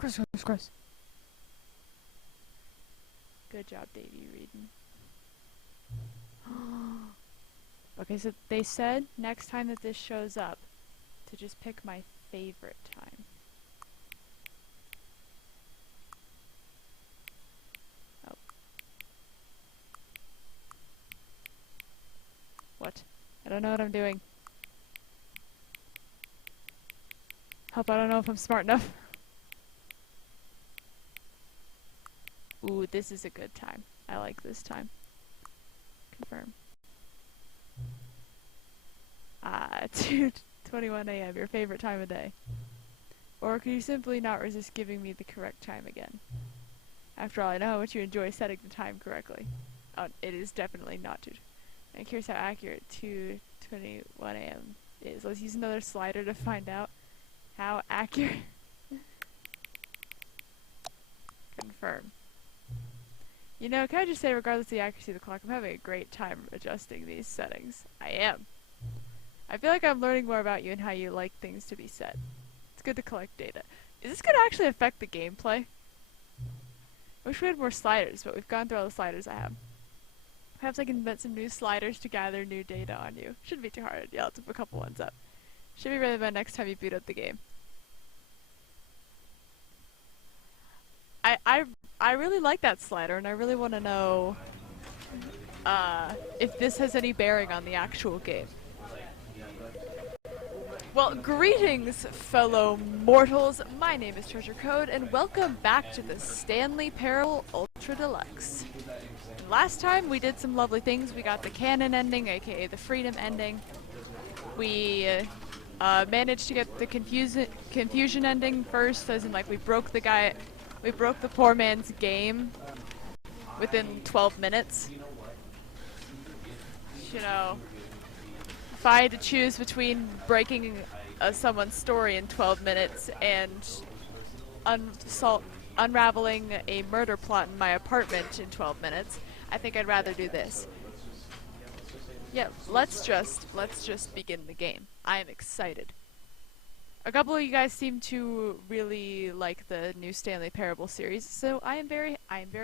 Gross. Good job, Davey, reading. Okay, so they said next time that this shows up to just pick my favorite time. Oh. What? I don't know what I'm doing. Help, I don't know if I'm smart enough. Ooh, this is a good time. I like this time. Confirm. 2:21 a.m., your favorite time of day. Or could you simply not resist giving me the correct time again? After all, I know how much you enjoy setting the time correctly. Oh, it is definitely not 2. I'm curious how accurate 2:21 a.m. is. Let's use another slider to find out how accurate. Confirm. You know, can I just say, regardless of the accuracy of the clock, I'm having a great time adjusting these settings. I am. I feel like I'm learning more about you and how you like things to be set. It's good to collect data. Is this going to actually affect the gameplay? I wish we had more sliders, but we've gone through all the sliders I have. Perhaps I can invent some new sliders to gather new data on you. Shouldn't be too hard. Yeah, let's put a couple ones up. Should be ready by next time you boot up the game. I really like that slider, and I really want to know if this has any bearing on the actual game. Well, greetings, fellow mortals. My name is Treasure Code, and welcome back to the Stanley Parable Ultra Deluxe. And last time we did some lovely things. We got the canon ending, aka the freedom ending. We managed to get the confusion ending first, as in, like, we broke the poor man's game within 12 minutes. You know, if I had to choose between breaking someone's story in 12 minutes and unraveling a murder plot in my apartment in 12 minutes, I think I'd rather do this. Yeah, let's just begin the game. I am excited. A couple of you guys seem to really like the new Stanley Parable series, so I am very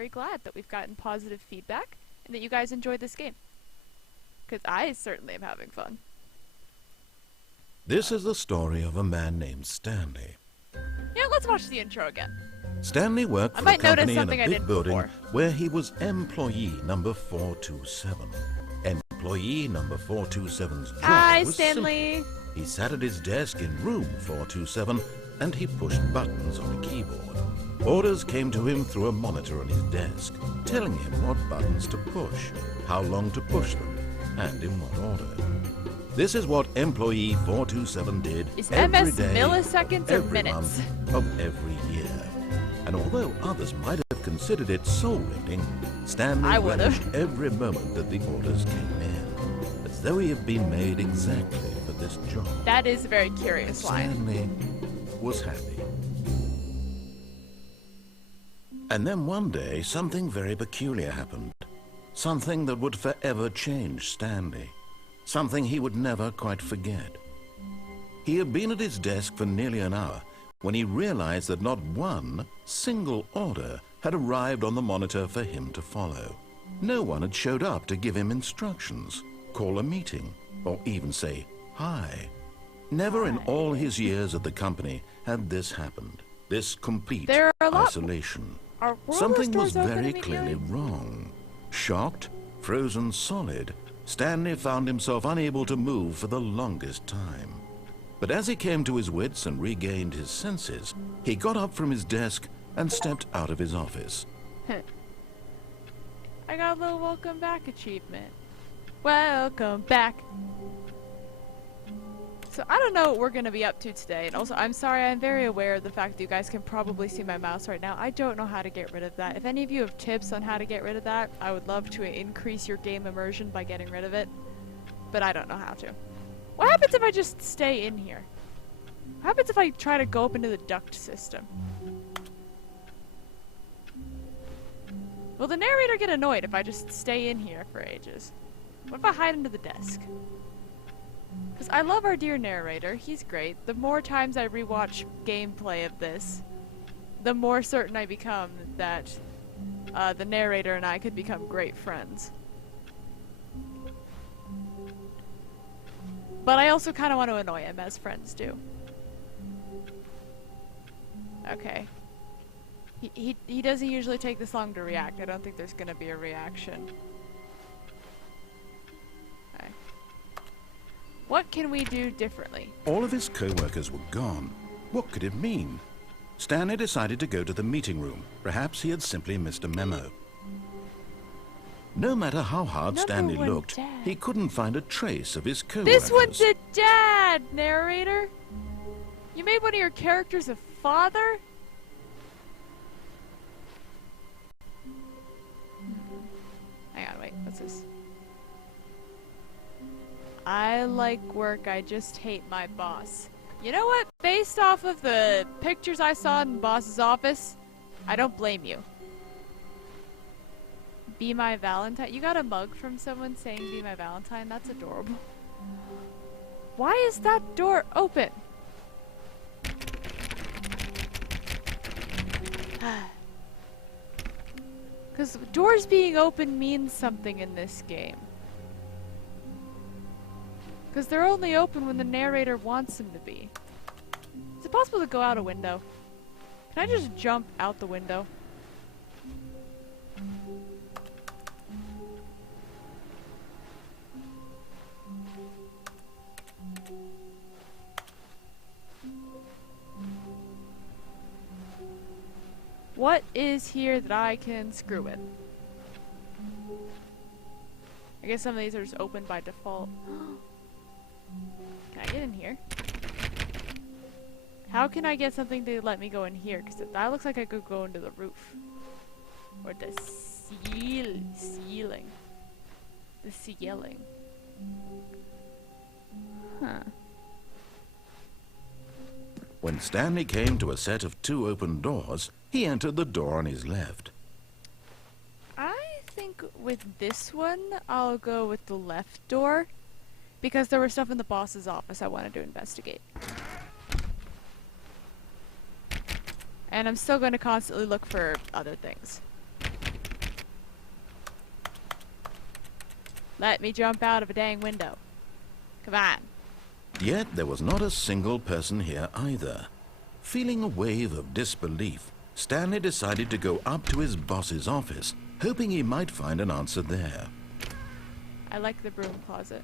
glad that we've gotten positive feedback and that you guys enjoyed this game. Because I certainly am having fun. This is the story of a man named Stanley. Yeah, let's watch the intro again. Stanley worked I for a might notice company in a something I big didn't building before. where he was employee number 427. Employee number 427's job Hi, was Stanley! simple. He sat at his desk in room 427 and he pushed buttons on a keyboard. Orders came to him through a monitor on his desk, telling him what buttons to push, how long to push them, and in what order. This is what employee 427 did Is every MS day, milliseconds or every minutes? month of every year. And although others might have considered it soul-rending, Stanley I would've. relished every moment that the orders came in, as though he had been made exactly for this job. That is a very curious line. Stanley was happy. And then one day, something very peculiar happened. Something that would forever change Stanley. Something he would never quite forget. He had been at his desk for nearly an hour when he realized that not one single order had arrived on the monitor for him to follow. No one had showed up to give him instructions, call a meeting, or even say hi. Never in all his years at the company had this happened. This complete There are a lot- isolation. Are World Something was stores open very immediately? clearly wrong. Shocked, frozen solid, Stanley found himself unable to move for the longest time. But as he came to his wits and regained his senses, he got up from his desk and stepped out of his office. I got a little welcome back achievement. Welcome back. So I don't know what we're gonna be up to today, and also I'm sorry, I'm very aware of the fact that you guys can probably see my mouse right now. I don't know how to get rid of that. If any of you have tips on how to get rid of that, I would love to increase your game immersion by getting rid of it, but I don't know how to. What happens if I just stay in here? What happens if I try to go up into the duct system? Will the narrator get annoyed if I just stay in here for ages? What if I hide under the desk? Because I love our dear narrator, he's great. The more times I rewatch gameplay of this, the more certain I become that the narrator and I could become great friends. But I also kind of want to annoy him, as friends do. Okay. He doesn't usually take this long to react. I don't think there's gonna be a reaction. Okay. What can we do differently? All of his co-workers were gone. What could it mean? Stanley decided to go to the meeting room. Perhaps he had simply missed a memo. No matter how hard Stanley looked, he couldn't find a trace of his co-workers. This one's a dad, narrator! You made one of your characters a father? Hang on, wait, what's this? I like work, I just hate my boss. You know what? Based off of the pictures I saw in boss's office, I don't blame you. Be my Valentine. You got a mug from someone saying be my Valentine? That's adorable. Why is that door open? Because doors being open means something in this game. Because they're only open when the narrator wants them to be. Is it possible to go out a window? Can I just jump out the window? What is here that I can screw with? I guess some of these are just open by default. Can I get in here? How can I get something to let me go in here? Because that looks like I could go into the roof. Or the ceiling. The ceiling. Huh. When Stanley came to a set of 2 open doors, he entered the door on his left. I think with this one, I'll go with the left door. Because there was stuff in the boss's office I wanted to investigate. And I'm still going to constantly look for other things. Let me jump out of a dang window. Come on. Yet there was not a single person here either. Feeling a wave of disbelief, Stanley decided to go up to his boss's office, hoping he might find an answer there. I like the broom closet.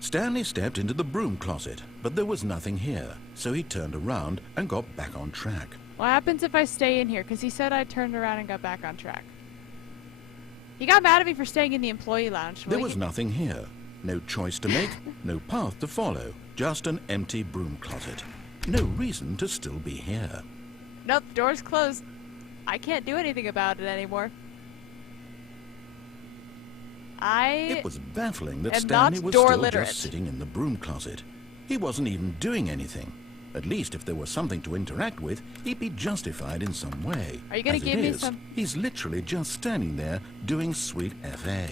Stanley stepped into the broom closet, but there was nothing here, so he turned around and got back on track. What happens if I stay in here? Because he said I turned around and got back on track. He got mad at me for staying in the employee lounge. There was nothing here. No choice to make, no path to follow, just an empty broom closet. No reason to still be here. Nope, door's closed. I can't do anything about it anymore. It was baffling that am Stanley not was door still literate. just sitting in the broom closet. He wasn't even doing anything. At least if there was something to interact with, he'd be justified in some way. Are you gonna give me some? He's literally just standing there doing sweet FA.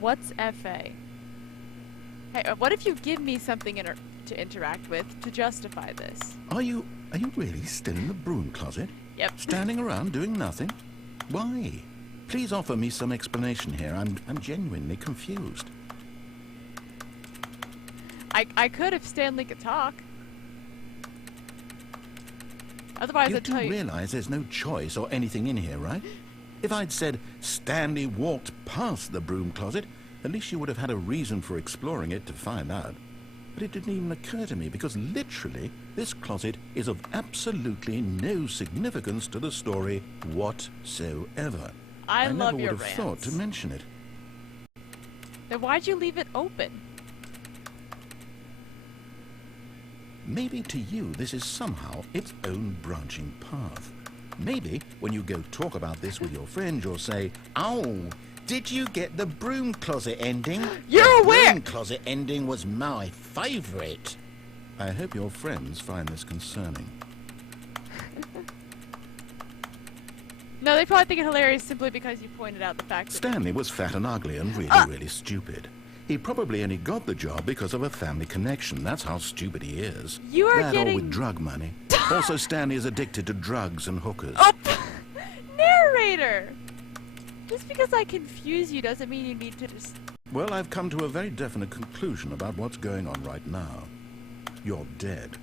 What's FA? Hey, what if you give me something to interact with to justify this? Are you really still in the broom closet? Yep. Standing around doing nothing? Why? Please offer me some explanation here. I'm genuinely confused. I could if Stanley could talk. Otherwise, You I'd do tell you. realize there's no choice or anything in here, right? If I'd said Stanley walked past the broom closet, at least you would have had a reason for exploring it to find out. But it didn't even occur to me because literally this closet is of absolutely no significance to the story whatsoever. I love never your would have thought rants. to mention it. Then why'd you leave it open? Maybe to you this is somehow its own branching path. Maybe when you go talk about this with your friend, you'll say, "Oh, did you get the broom closet ending? You're the aware! broom closet ending was my favorite." I hope your friends find this concerning. No, they probably think it hilarious simply because you pointed out the fact that Stanley was fat and ugly and really stupid. He probably only got the job because of a family connection. That's how stupid he is. You are that getting- or with drug money. Also, Stanley is addicted to drugs and hookers. Oh, narrator! Just because I confuse you doesn't mean you need to just... Well, I've come to a very definite conclusion about what's going on right now. You're dead.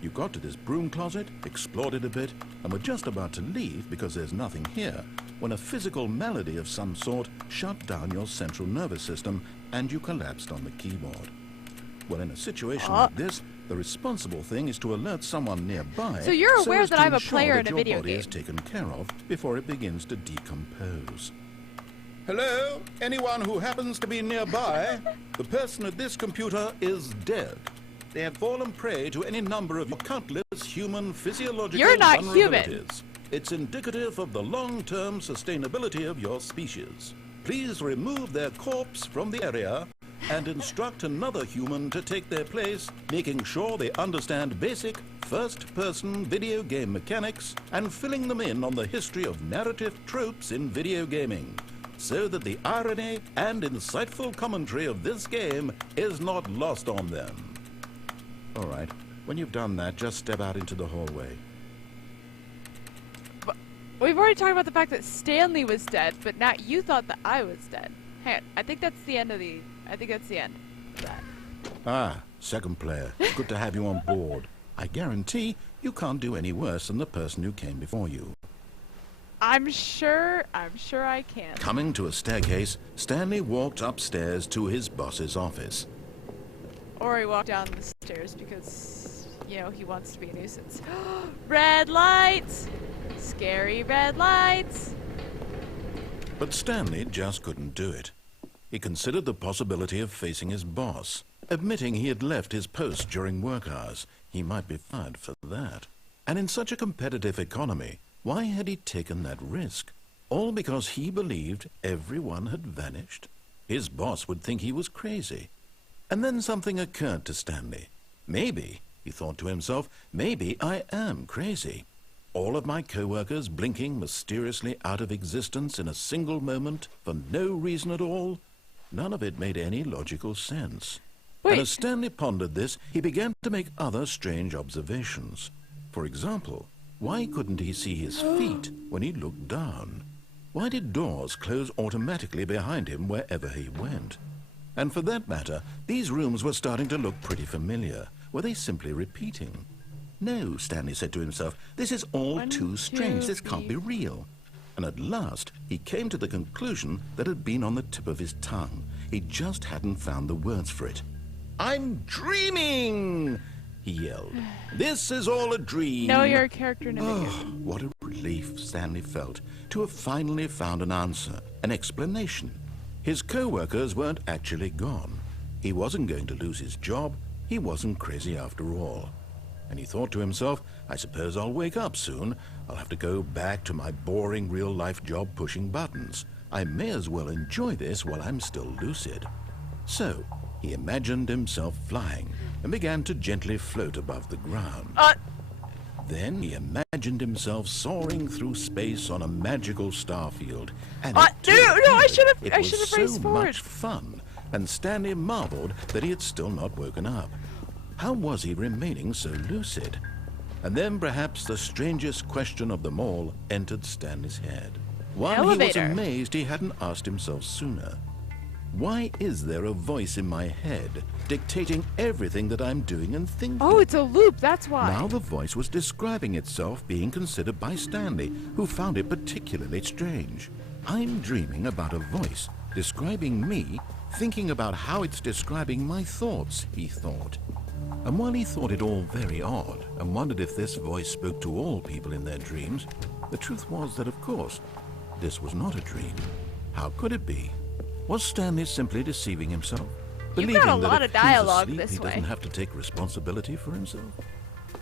You got to this broom closet, explored it a bit, and were just about to leave because there's nothing here, when a physical malady of some sort shut down your central nervous system and you collapsed on the keyboard. Well, in a situation like this, the responsible thing is to alert someone nearby. So you're aware as that to I'm a ensure player that in a your video body game. is taken care of before it begins to decompose. Hello? Anyone who happens to be nearby? The person at this computer is dead. They have fallen prey to any number of countless human physiological You're not vulnerabilities. human. It's indicative of the long-term sustainability of your species. Please remove their corpse from the area and instruct another human to take their place, making sure they understand basic first-person video game mechanics and filling them in on the history of narrative tropes in video gaming, so that the irony and insightful commentary of this game is not lost on them. All right, when you've done that, just step out into the hallway. But we've already talked about the fact that Stanley was dead, but now you thought that I was dead. Hang on, I think that's the end of the... I think that's the end of that. Ah, second player. Good to have you on board. I guarantee you can't do any worse than the person who came before you. I'm sure I can. Coming to a staircase, Stanley walked upstairs to his boss's office. Or he walked down the stairs because, you know, he wants to be a nuisance. Red lights! Scary red lights! But Stanley just couldn't do it. He considered the possibility of facing his boss. Admitting he had left his post during work hours, he might be fired for that. And in such a competitive economy, why had he taken that risk? All because he believed everyone had vanished? His boss would think he was crazy. And then something occurred to Stanley. Maybe, he thought to himself, maybe I am crazy. All of my co-workers blinking mysteriously out of existence in a single moment for no reason at all? None of it made any logical sense. Wait. And as Stanley pondered this, he began to make other strange observations. For example, why couldn't he see his feet when he looked down? Why did doors close automatically behind him wherever he went? And for that matter, these rooms were starting to look pretty familiar. Were they simply repeating? No, Stanley said to himself, this is all too strange. This can't be real. And at last, he came to the conclusion that had been on the tip of his tongue. He just hadn't found the words for it. I'm dreaming, he yelled. This is all a dream. No, you're a character in a video. Oh, what a relief Stanley felt to have finally found an answer, an explanation. His co-workers weren't actually gone. He wasn't going to lose his job. He wasn't crazy after all. And he thought to himself, I suppose I'll wake up soon. I'll have to go back to my boring real-life job pushing buttons. I may as well enjoy this while I'm still lucid. So, he imagined himself flying and began to gently float above the ground. Then he imagined himself soaring through space on a magical starfield. And No, I should have it was raced so forward. much fun, and Stanley marveled that he had still not woken up. How was he remaining so lucid? And then perhaps the strangest question of them all entered Stanley's head. One he was Elevator. amazed he hadn't asked himself sooner. Why is there a voice in my head dictating everything that I'm doing and thinking? Oh, it's a loop, that's why. Now the voice was describing itself being considered by Stanley, who found it particularly strange. I'm dreaming about a voice describing me, thinking about how it's describing my thoughts, he thought. And while he thought it all very odd and wondered if this voice spoke to all people in their dreams, the truth was that, of course, this was not a dream. How could it be? Was Stanley simply deceiving himself? You've got a lot of dialogue that if this he's asleep, way. he doesn't have to take responsibility for himself?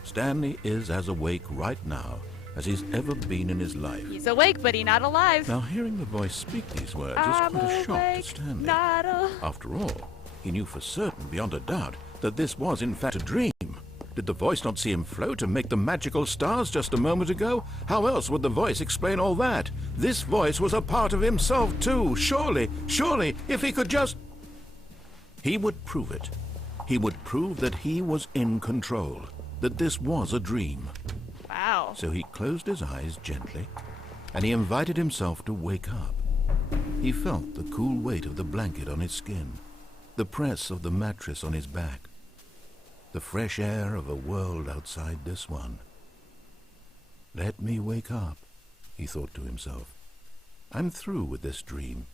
Stanley is as awake right now as he's ever been in his life. He's awake, but he's not alive. Now, hearing the voice speak these words is I'm quite a shock to awake, Stanley. not After all, he knew for certain, beyond a doubt, that this was in fact a dream. Did the voice not see him float and make the magical stars just a moment ago? How else would the voice explain all that? This voice was a part of himself too. Surely, if he could just... He would prove it. He would prove that he was in control. that this was a dream. Wow. So he closed his eyes gently, and he invited himself to wake up. He felt the cool weight of the blanket on his skin, the press of the mattress on his back, the fresh air of a world outside this one. Let me wake up, he thought to himself. I'm through with this dream.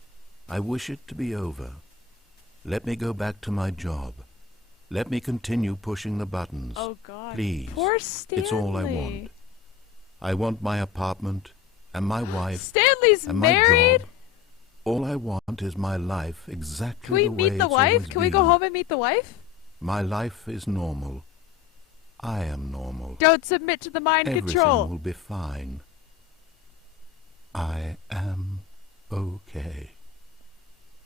I wish it to be over. Let me go back to my job. Let me continue pushing the buttons. Oh, God. Please. Poor Stanley. It's all I want. I want my apartment and my wife. Stanley's and my married? job. All I want is my life exactly Can we the way meet the it's wife? always Can we go been. home and meet the wife? My life is normal. I am normal. Don't submit to the mind Everything control. will be fine. I am okay.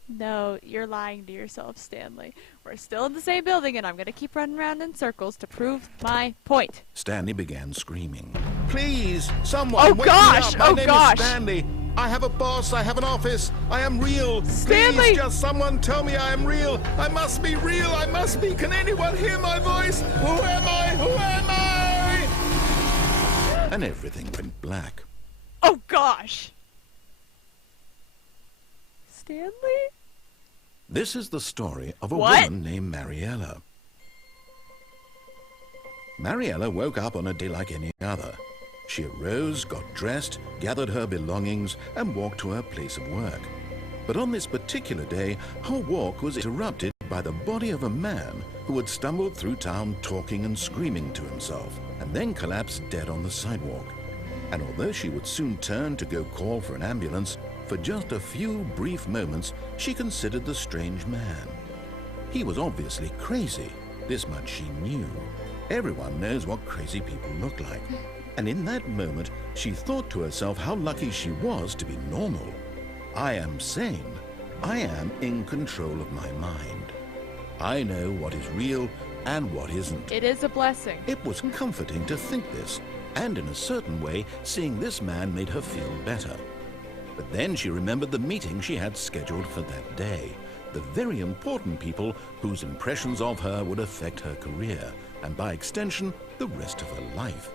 No, you're lying to yourself, Stanley. We're still in the same building, and I'm going to keep running around in circles to prove my point. Stanley began screaming. Please, someone Oh, wake gosh! me up. My Oh, name gosh! is Stanley. I have a boss. I have an office. I am real. Stanley! Please, just someone tell me I am real. I must be real. I must be. Can anyone hear my voice? Who am I? Who am I? And everything went black. Oh, gosh! Stanley? This is the story of a What? woman named Mariella. Mariella woke up on a day like any other. She arose, got dressed, gathered her belongings, and walked to her place of work. But on this particular day, her walk was interrupted by the body of a man who had stumbled through town talking and screaming to himself, and then collapsed dead on the sidewalk. And although she would soon turn to go call for an ambulance, for just a few brief moments, she considered the strange man. He was obviously crazy. This much she knew. Everyone knows what crazy people look like. And in that moment, she thought to herself how lucky she was to be normal. I am sane. I am in control of my mind. I know what is real and what isn't. It is a blessing. It was comforting to think this, and in a certain way, seeing this man made her feel better. But then she remembered the meeting she had scheduled for that day, the very important people whose impressions of her would affect her career, and by extension, the rest of her life.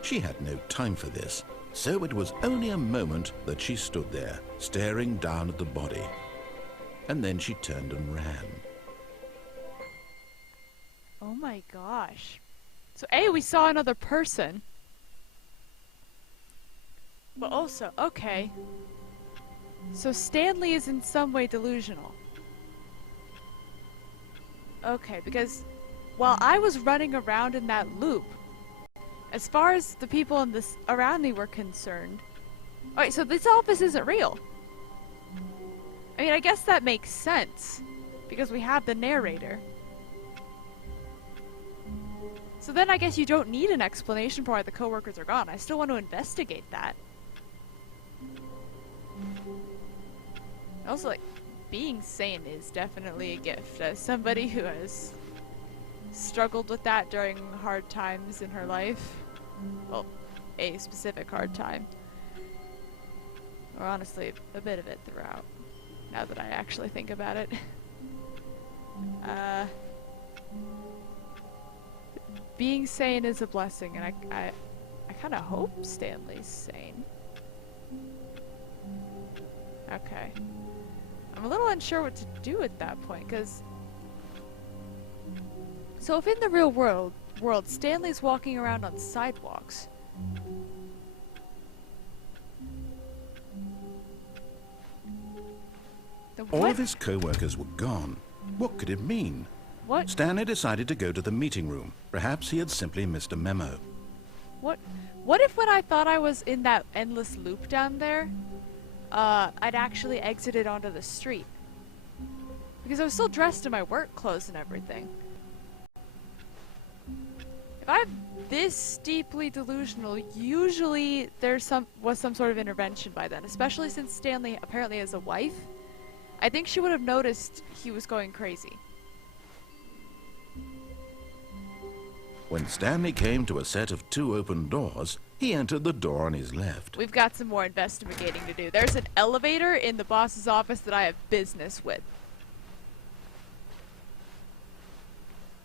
She had no time for this, so it was only a moment that she stood there, staring down at the body. And then she turned and ran. Oh my gosh. So A, we saw another person. But also, okay. So Stanley is in some way delusional. Okay, because while I was running around in that loop, as far as the people in this around me were concerned, alright, so this office isn't real. I mean, I guess that makes sense, because we have the narrator. So then I guess you don't need an explanation for why the coworkers are gone. I still want to investigate that. Also, like, being sane is definitely a gift. As somebody who has struggled with that during hard times in her life, well, a specific hard time, or honestly, a bit of it throughout, now that I actually think about it. Being sane is a blessing, and I kind of hope Stanley's sane. Okay. I'm a little unsure what to do at that point, because... So if in the real world, Stanley's walking around on sidewalks... All of his co-workers were gone. What could it mean? What? Stanley decided to go to the meeting room. Perhaps he had simply missed a memo. What if when I thought I was in that endless loop down there, I'd actually exited onto the street? Because I was still dressed in my work clothes and everything. If I'm this deeply delusional, usually there's some sort of intervention by then, especially since Stanley apparently has a wife. I think she would have noticed he was going crazy. When Stanley came to a set of 2 open doors, he entered the door on his left. We've got some more investigating to do. There's an elevator in the boss's office that I have business with.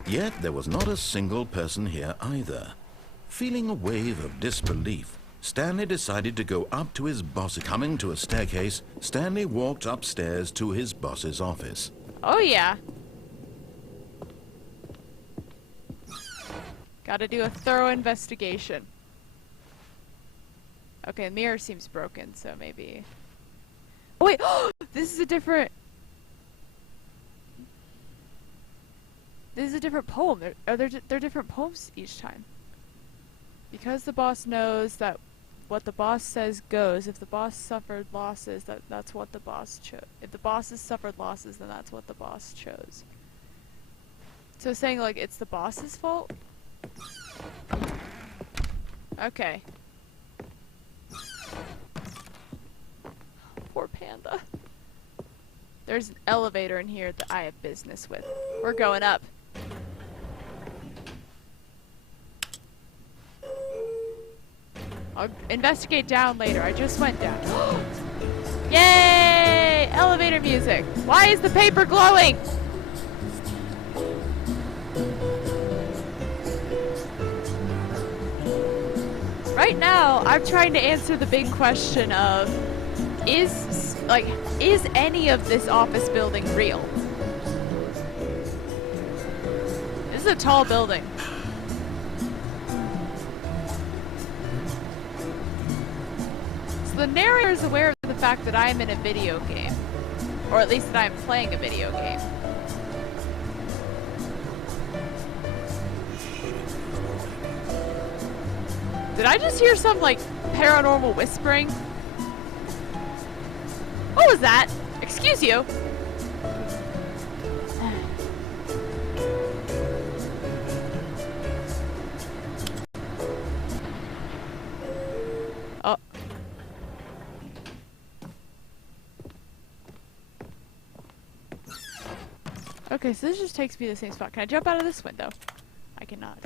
Yet there was not a single person here either. Feeling a wave of disbelief, Stanley decided to go up to his boss. Coming to a staircase, Stanley walked upstairs to his boss's office. Oh yeah. Gotta do a thorough investigation. Okay, the mirror seems broken, so maybe... Oh wait! This is a different... This is a different poem. They're different poems each time. Because the boss knows that what the boss says goes. If the boss suffered losses, that's what the boss chose. If the bosses suffered losses, then that's what the boss chose. So saying like it's the boss's fault? Okay. Poor panda. There's an elevator in here that I have business with. We're going up. I'll investigate down later. I just went down. Yay! Elevator music. Why is the paper glowing? Right now, I'm trying to answer the big question of, is any of this office building real? This is a tall building. So the narrator is aware of the fact that I am in a video game. Or at least that I am playing a video game. Did I just hear some, like, paranormal whispering? What was that? Excuse you. Oh. Okay, so this just takes me to the same spot. Can I jump out of this window? I cannot.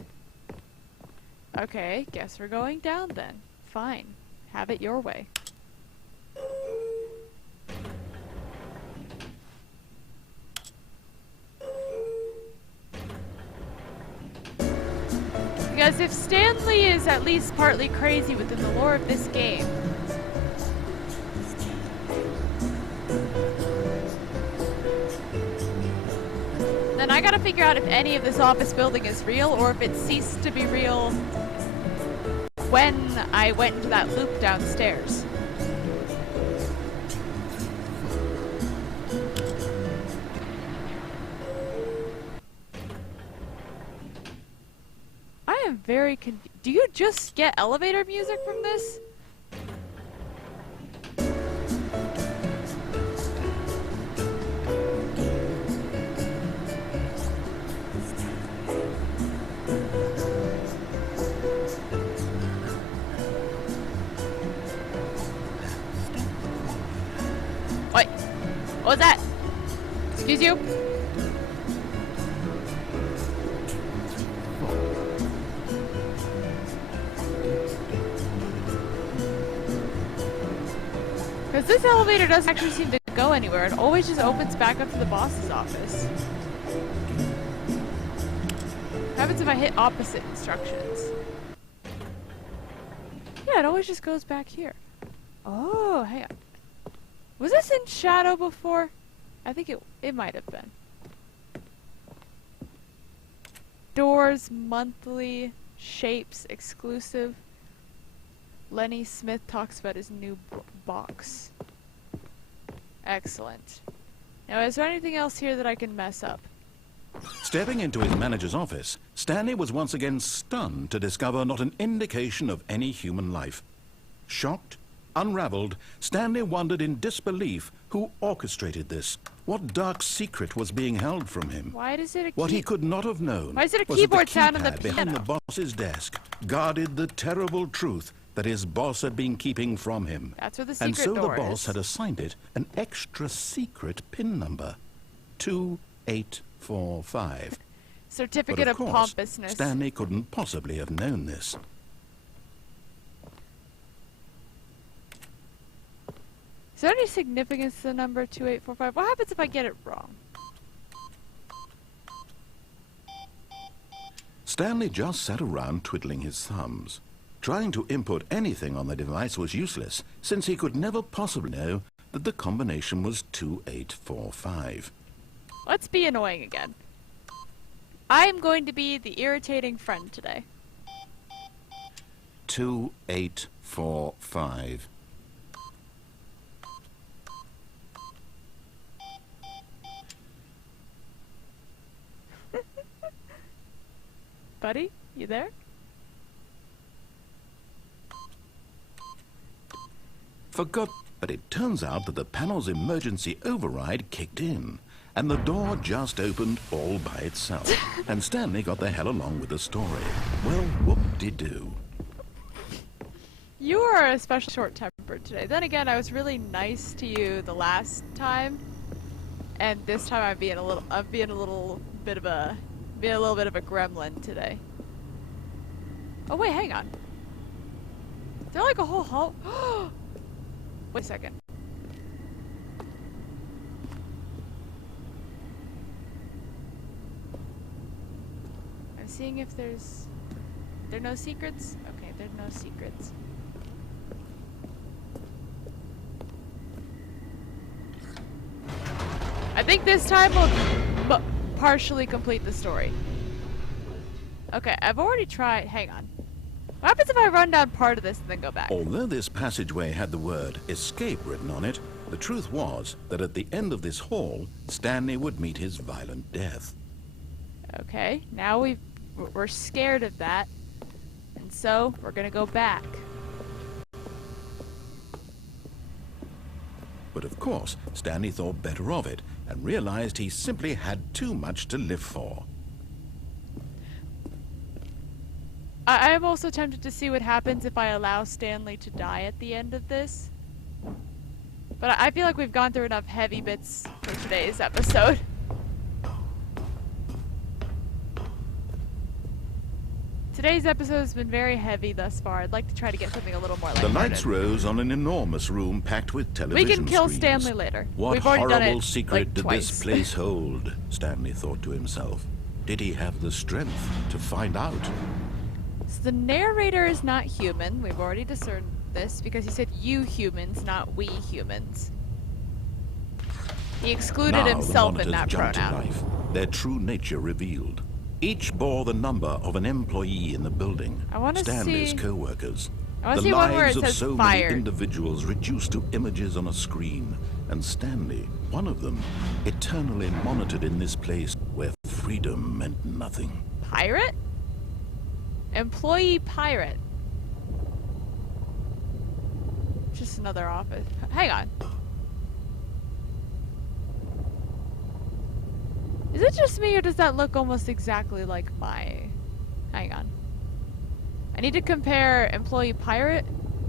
Okay, guess we're going down then. Fine. Have it your way. Because if Stanley is at least partly crazy within the lore of this game, then I gotta figure out if any of this office building is real or if it ceased to be real when I went into that loop downstairs. I am very confused. Do you just get elevator music from this? What? What was that? Excuse you? Because this elevator doesn't actually seem to go anywhere. It always just opens back up to the boss's office. What happens if I hit opposite instructions? Yeah, it always just goes back here. Oh, hang on. Was this in shadow before? I think it might have been. Doors, monthly, shapes, exclusive. Lenny Smith talks about his new box. Excellent. Now, is there anything else here that I can mess up? Stepping into his manager's office, Stanley was once again stunned to discover not an indication of any human life. Shocked, unraveled, Stanley wondered in disbelief who orchestrated this. What dark secret was being held from him? Why does it What he could not have known Why is it a was that keyboard the sound on the keypad behind the piano? boss's desk guarded the terrible truth that his boss had been keeping from him. That's where the secret And so the door boss is. had assigned it an extra secret PIN number, 2845. Certificate But of of course, pompousness. Stanley couldn't possibly have known this. Is there any significance to the number 2845? What happens if I get it wrong? Stanley just sat around twiddling his thumbs. Trying to input anything on the device was useless, since he could never possibly know that the combination was 2845. Let's be annoying again. I'm going to be the irritating friend today. 2845. Buddy, you there? Forgot, but it turns out that the panel's emergency override kicked in, and the door just opened all by itself. And Stanley got the hell along with the story. Well, whoop-de-doo. You are especially short-tempered today. Then again, I was really nice to you the last time, and this time I'm being a little bit of a gremlin today. Oh wait, hang on. Is there like a whole hall? Wait a second. I'm seeing if there's... There are no secrets? Okay, there are no secrets. I think this time we'll partially complete the story. Okay, I've already tried... Hang on. What happens if I run down part of this and then go back? Although this passageway had the word escape written on it, the truth was that at the end of this hall, Stanley would meet his violent death. Okay, now we're scared of that, and so we're gonna go back. But of course, Stanley thought better of it and realized he simply had too much to live for. I am also tempted to see what happens if I allow Stanley to die at the end of this. But I feel like we've gone through enough heavy bits for today's episode. Today's episode has been very heavy thus far. I'd like to try to get something a little more The lighthearted. lights rose on an enormous room packed with television We can kill screens. Stanley later. What We've already done horrible it, secret like, did twice. this place hold? Stanley thought to himself. Did he have the strength to find out? So the narrator is not human. We've already discerned this because he said you humans, not we humans. He excluded Now himself the in that monitors jumped to pronoun. life, their true nature revealed. Each bore the number of an employee in the building. I wanna Stanley's see- co-workers. I want The to see one where lives it of says so many fired. individuals reduced to images on a screen, and Stanley, one of them, eternally monitored in this place where freedom meant nothing. Pirate? Employee pirate. Just another office. Hang on. Is it just me or does that look almost exactly like my... Hang on. I need to compare employee pirate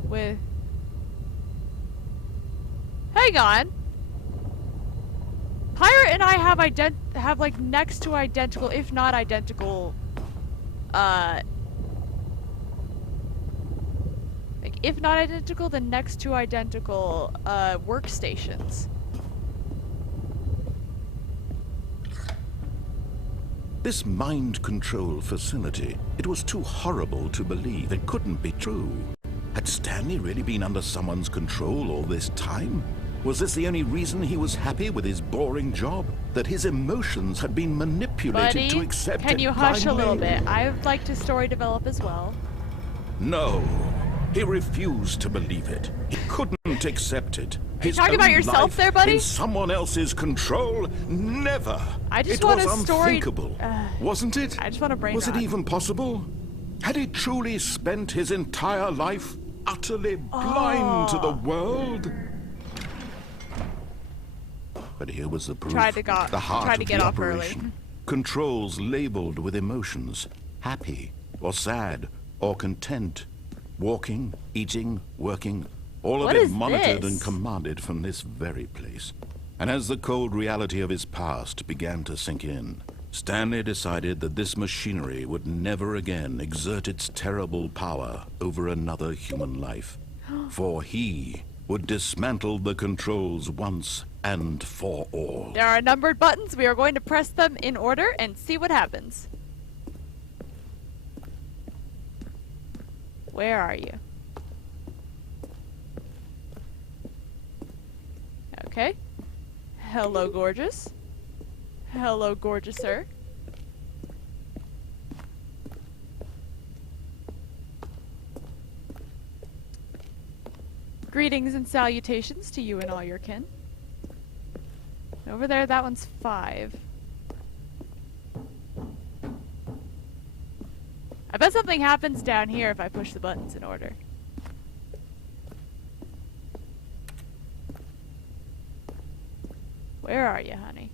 with... Hang on! Pirate and I have like next to identical, if not identical, like if not identical, then next to identical workstations. This mind control facility, it was too horrible to believe. It couldn't be true. Had Stanley really been under someone's control all this time? Was this the only reason he was happy with his boring job? That his emotions had been manipulated Buddy, to accept it can you hush a little blindly? bit? I would like to story develop as well. No. He refused to believe it. He couldn't accept it. Are you talking about own yourself life there, buddy? In someone else's control? Never. I just it want was a story- unthinkable, wasn't it? I just want a brain Was it rot. even possible? Had he truly spent his entire life utterly blind to the world? But here was the proof. Tried to get the heart off of the early. operation. Controls labeled with emotions. Happy, or sad, or content. Walking, eating, working. All What of it is monitored this? and commanded from this very place. And as the cold reality of his past began to sink in, Stanley decided that this machinery would never again exert its terrible power over another human life. For he would dismantle the controls once and for all. There are numbered buttons. We are going to press them in order and see what happens. Where are you? Okay. Hello, gorgeous. Hello, gorgeouser. Greetings and salutations to you and all your kin. Over there, that one's 5. I bet something happens down here if I push the buttons in order. Where are you, honey?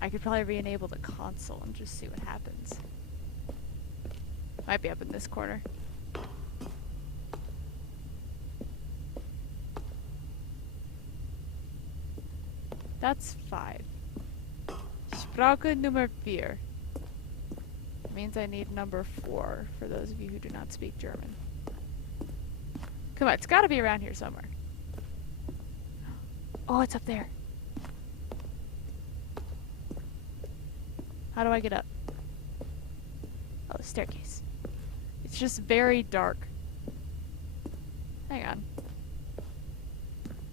I could probably re-enable the console and just see what happens. Might be up in this corner. That's 5. Sprache Nummer 4. Means I need number 4 for those of you who do not speak German. Come on, it's gotta be around here somewhere. Oh, it's up there. How do I get up? Oh, the staircase. It's just very dark. Hang on.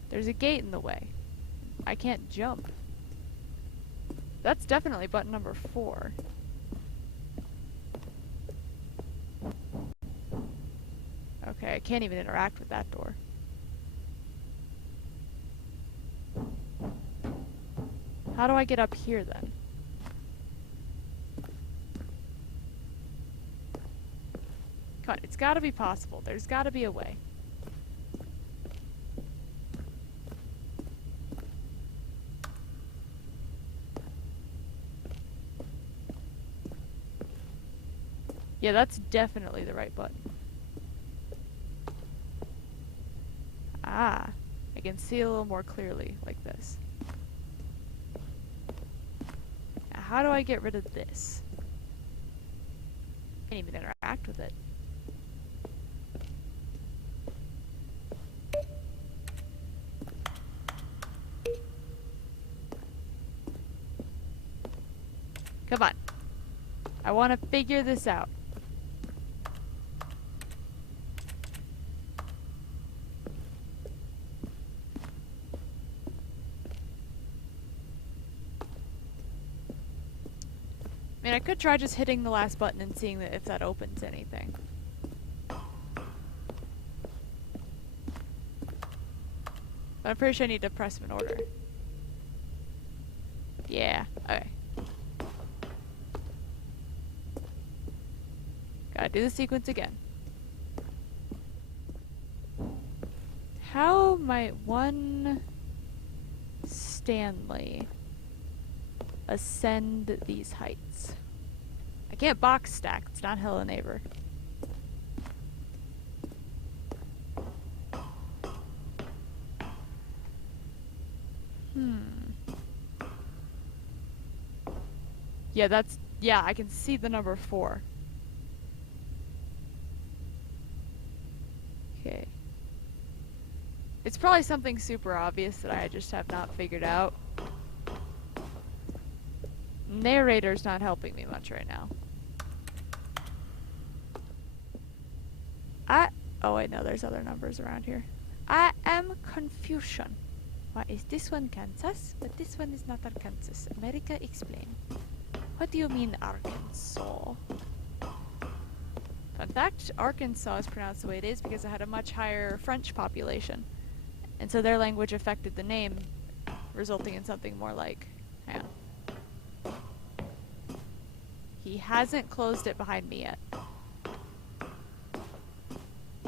There's a gate in the way. I can't jump. That's definitely button number 4. Okay, I can't even interact with that door. How do I get up here then? Come on, it's gotta be possible. There's gotta be a way. Yeah, that's definitely the right button. Ah, I can see a little more clearly like this. Now, how do I get rid of this? Can't even interact with it. Come on. I want to figure this out. I mean, I could try just hitting the last button and seeing if that opens anything. But I'm pretty sure I need to press them in order. Yeah, okay. Gotta do the sequence again. How might one Stanley ascend these heights? I can't box stack, it's not Hello Neighbor. Yeah, I can see the number 4. Okay. It's probably something super obvious that I just have not figured out. Narrator's not helping me much right now. Oh wait, no, there's other numbers around here. I am confusion. Why is this one Kansas, but this one is not Arkansas? America, explain. What do you mean Arkansas? Fun fact, Arkansas is pronounced the way it is because it had a much higher French population. And so their language affected the name, resulting in something more like... Hang on. He hasn't closed it behind me yet.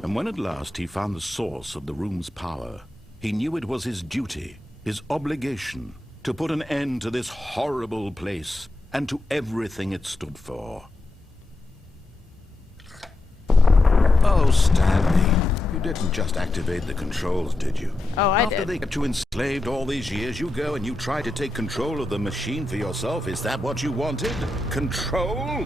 And when at last he found the source of the room's power, he knew it was his duty, his obligation, to put an end to this horrible place and to everything it stood for. Oh, Stanley, you didn't just activate the controls, did you? Oh, I did. After they kept you enslaved all these years, you go and you try to take control of the machine for yourself. Is that what you wanted? Control?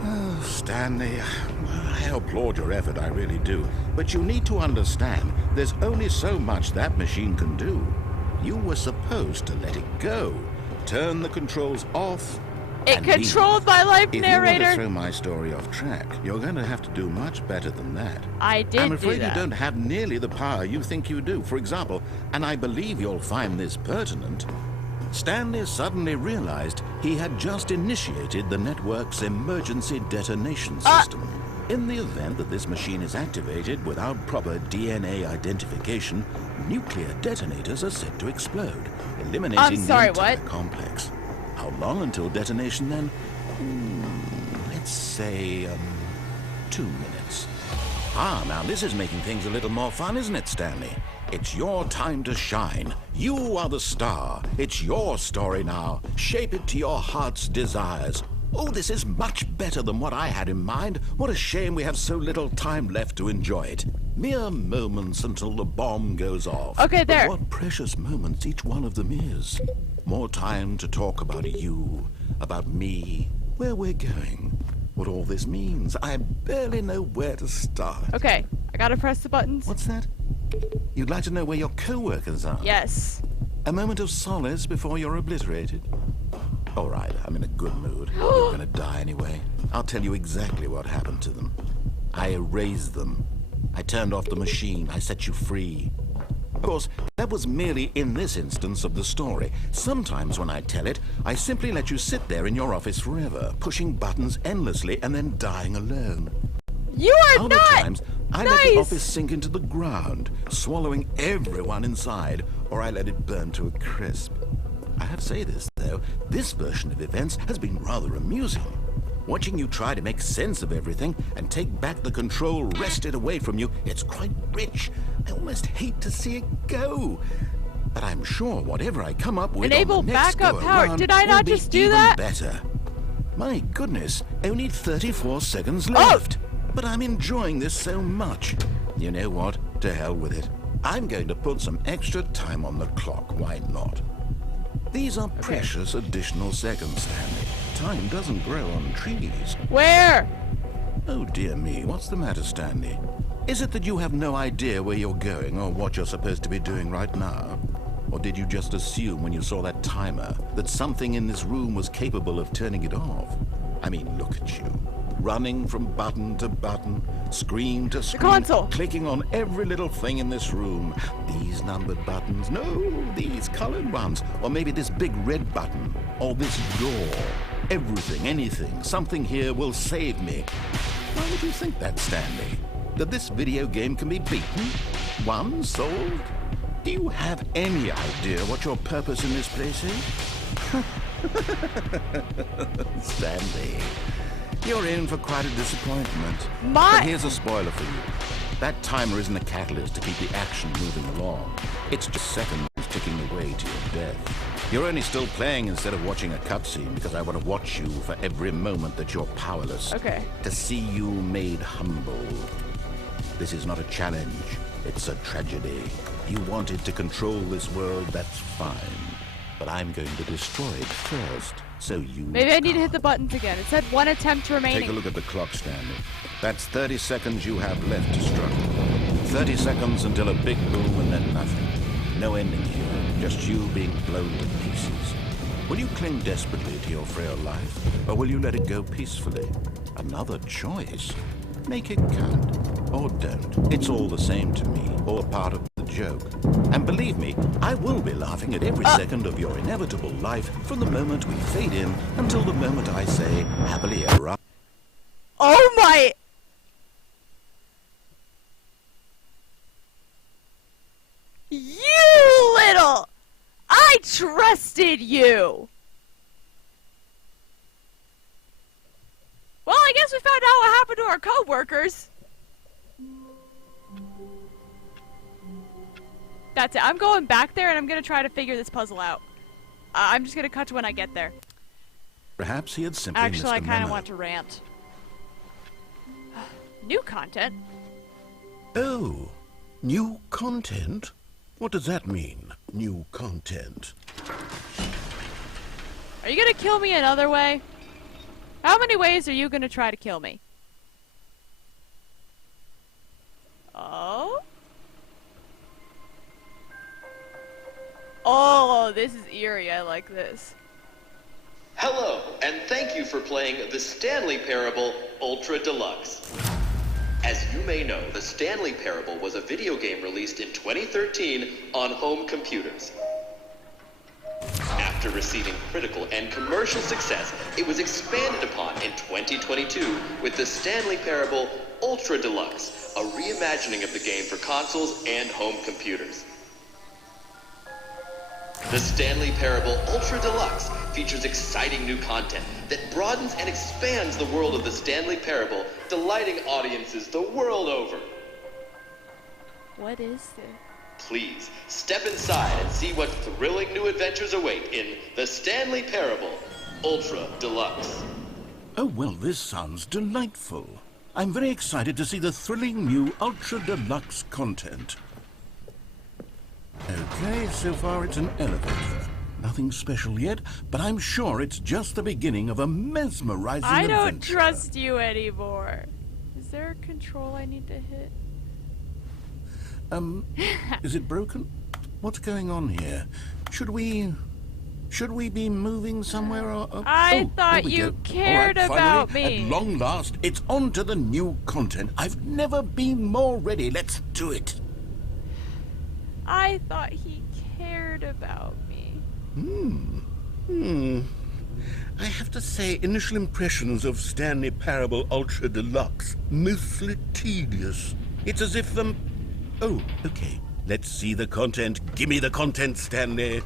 Oh, Stanley, I applaud your effort, I really do. But you need to understand, there's only so much that machine can do. You were supposed to let it go. Turn the controls off It and controlled leave. my life, If you narrator. want to throw my story off track, you're going to have to do much better than that. I did I'm do afraid that. you don't have nearly the power you think you do. For example, and I believe you'll find this pertinent, Stanley suddenly realized he had just initiated the network's emergency detonation system. In the event that this machine is activated without proper DNA identification, nuclear detonators are set to explode, eliminating I'm sorry, the entire what? complex. How long until detonation then? Let's say, 2 minutes. Ah, now this is making things a little more fun, isn't it, Stanley? It's your time to shine. You are the star. It's your story now. Shape it to your heart's desires. Oh, this is much better than what I had in mind. What a shame we have so little time left to enjoy it. Mere moments until the bomb goes off. Okay, there. But what precious moments each one of them is. More time to talk about you, about me, where we're going, what all this means. I barely know where to start. Okay, I gotta press the buttons. What's that? You'd like to know where your co-workers are? Yes. A moment of solace before you're obliterated? All right, I'm in a good mood. You're gonna die anyway. I'll tell you exactly what happened to them. I erased them. I turned off the machine. I set you free. Of course, that was merely in this instance of the story. Sometimes when I tell it, I simply let you sit there in your office forever, pushing buttons endlessly and then dying alone. You are Other not times, I let nice. the office sink into the ground, swallowing everyone inside, or I let it burn to a crisp. I have to say this, though, this version of events has been rather amusing. Watching you try to make sense of everything and take back the control wrested away from you, it's quite rich. I almost hate to see it go. But I'm sure whatever I come up with Enable on the next backup go power. around Did I not will be just do even that? better. My goodness, only 34 seconds Oh! left. But I'm enjoying this so much. You know what? To hell with it. I'm going to put some extra time on the clock. Why not? These are precious additional seconds, Stanley. Time doesn't grow on trees. Where? Oh, dear me. What's the matter, Stanley? Is it that you have no idea where you're going or what you're supposed to be doing right now? Or did you just assume when you saw that timer that something in this room was capable of turning it off? I mean, look at you. Running from button to button, screen to screen, console. clicking on every little thing in this room. These numbered buttons, no, these colored ones, or maybe this big red button, or this door. Everything, anything, something here will save me. Why would you think that, Stanley? That this video game can be beaten? Won? Solved? Do you have any idea what your purpose in this place is? Stanley, you're in for quite a disappointment. But here's a spoiler for you. That timer isn't a catalyst to keep the action moving along. It's just seconds ticking away to your death. You're only still playing instead of watching a cutscene because I want to watch you for every moment that you're powerless. Okay. To see you made humble. This is not a challenge. It's a tragedy. You wanted to control this world, that's fine. But I'm going to destroy it first, so you Maybe I need to can't. hit the buttons again. It said 1 attempt remaining. Take a look at the clock, Stanley. That's 30 seconds you have left to struggle. 30 seconds until a big boom and then nothing. No ending here, just you being blown to pieces. Will you cling desperately to your frail life, or will you let it go peacefully? Another choice. Make it count, or don't. It's all the same to me, all part of the joke. And believe me, I will be laughing at every second of your inevitable life from the moment we fade in until the moment I say, happily ever after. Oh my! You little! I trusted you! Well, I guess we found out what happened to our co-workers. That's it. I'm going back there and I'm gonna try to figure this puzzle out. I'm just gonna cut to when I get there. Perhaps he had simply Actually, I missed a kind of memo. want to rant. New content? Oh, new content? What does that mean, new content? Are you gonna kill me another way? How many ways are you gonna try to kill me? Oh? Oh, this is eerie. I like this. Hello, and thank you for playing the Stanley Parable Ultra Deluxe. As you may know, the Stanley Parable was a video game released in 2013 on home computers. After receiving critical and commercial success, it was expanded upon in 2022 with the Stanley Parable Ultra Deluxe, a reimagining of the game for consoles and home computers. The Stanley Parable Ultra Deluxe features exciting new content that broadens and expands the world of the Stanley Parable, delighting audiences the world over. What is this? Please, step inside and see what thrilling new adventures await in the Stanley Parable Ultra Deluxe. Oh, well, this sounds delightful. I'm very excited to see the thrilling new Ultra Deluxe content. Okay, so far it's an elevator. Nothing special yet, but I'm sure it's just the beginning of a mesmerizing adventure. I don't trust you anymore. Is there a control I need to hit? Is it broken? What's going on here? Should we be moving somewhere or... I thought you cared about me. At long last, it's on to the new content. I've never been more ready. Let's do it. I thought he cared about me. I have to say, initial impressions of Stanley Parable Ultra Deluxe, mostly tedious. It's as if Oh, okay. Let's see the content. Give me the content, Stanley.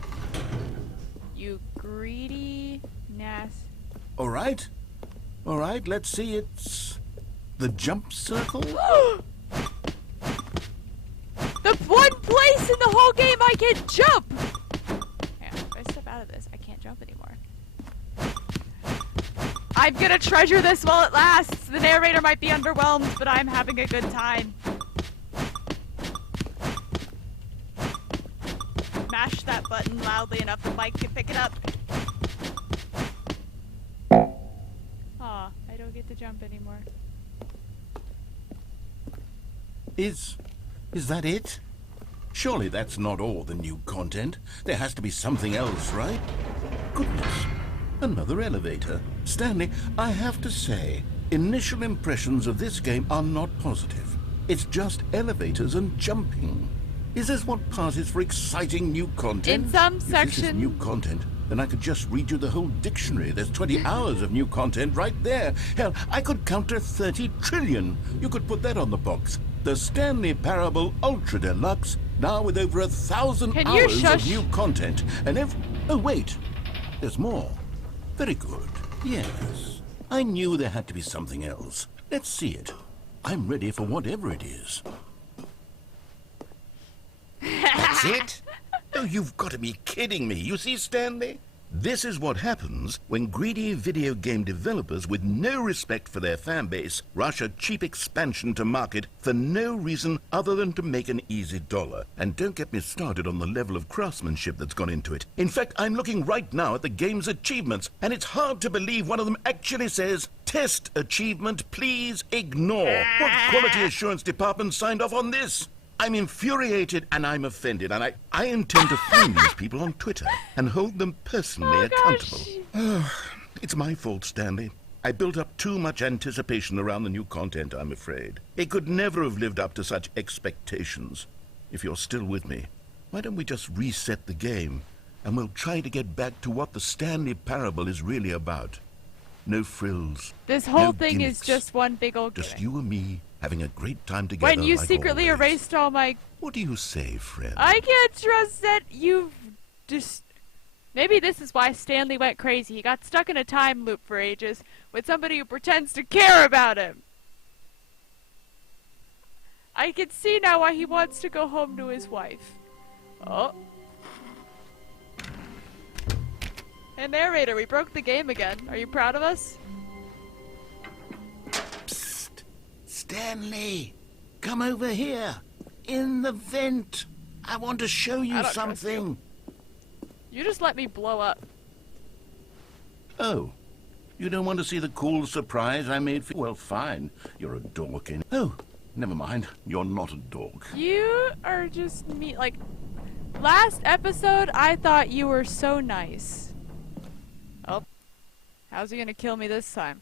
You greedy All right, let's see. It's the jump circle. The one place in the whole game I can jump! Yeah, if I step out of this, I can't jump anymore. I'm gonna treasure this while it lasts. The narrator might be underwhelmed, but I'm having a good time. Mash that button loudly enough the mic can pick it up. Aw, I don't get to jump anymore. Is that it? Surely that's not all the new content. There has to be something else, right? Goodness, another elevator. Stanley, I have to say, initial impressions of this game are not positive. It's just elevators and jumping. Is this what passes for exciting new content? In some If this is section... new content, then I could just read you the whole dictionary. There's 20 hours of new content right there. Hell, I could count to 30 trillion. You could put that on the box. The Stanley Parable Ultra Deluxe, now with over 1,000 Can you hours shush? of new content. And oh, wait. There's more. Very good. Yes. I knew there had to be something else. Let's see it. I'm ready for whatever it is. That's it? Oh, you've got to be kidding me. You see, Stanley? This is what happens when greedy video game developers with no respect for their fan base rush a cheap expansion to market for no reason other than to make an easy dollar. And don't get me started on the level of craftsmanship that's gone into it. In fact, I'm looking right now at the game's achievements, and it's hard to believe one of them actually says, "Test achievement, please ignore." What quality assurance department signed off on this? I'm infuriated and I'm offended, and I intend to find these people on Twitter and hold them personally accountable. It's my fault, Stanley. I built up too much anticipation around the new content, I'm afraid. It could never have lived up to such expectations. If you're still with me, why don't we just reset the game, and we'll try to get back to what the Stanley Parable is really about. No frills. This whole no thing gimmicks. is just one big old Just gimmick. you and me having a great time together. When you like secretly always. erased all my... What do you say, friend? I can't trust that you've just... Maybe this is why Stanley went crazy. He got stuck in a time loop for ages with somebody who pretends to care about him. I can see now why he wants to go home to his wife. Oh. Hey, narrator, we broke the game again. Are you proud of us? Psst. Stanley, come over here. In the vent. I want to show you I don't trust something. You just let me blow up. Oh, you don't want to see the cool surprise I made for you? Well, fine. You're a dork. Oh, never mind. You're not a dork. You are just me. Like, last episode, I thought you were so nice. Oh. How's he gonna kill me this time?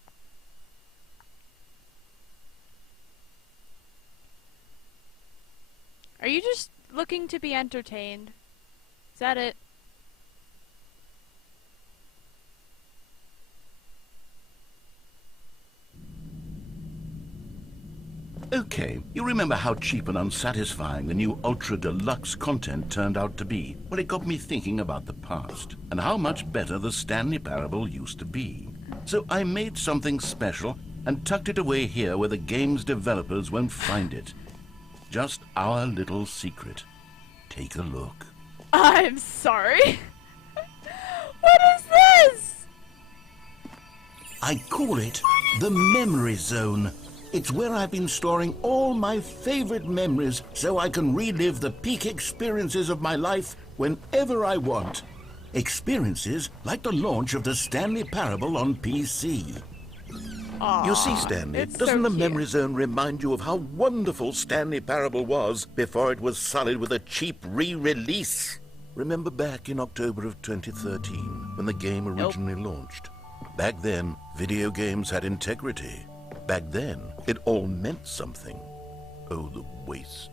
Are you just looking to be entertained? Is that it? Okay, you remember how cheap and unsatisfying the new Ultra Deluxe content turned out to be? Well, it got me thinking about the past, and how much better the Stanley Parable used to be. So I made something special and tucked it away here where the game's developers won't find it. Just our little secret. Take a look. I'm sorry. What is this? I call it the Memory Zone. It's where I've been storing all my favorite memories so I can relive the peak experiences of my life whenever I want. Experiences like the launch of the Stanley Parable on PC. Aww, You see, Stanley, it's doesn't so the cute. Memory Zone remind you of how wonderful Stanley Parable was before it was sullied with a cheap re-release? Remember back in October of 2013 when the game originally launched? Back then, video games had integrity. Back then, it all meant something. Oh, the waste.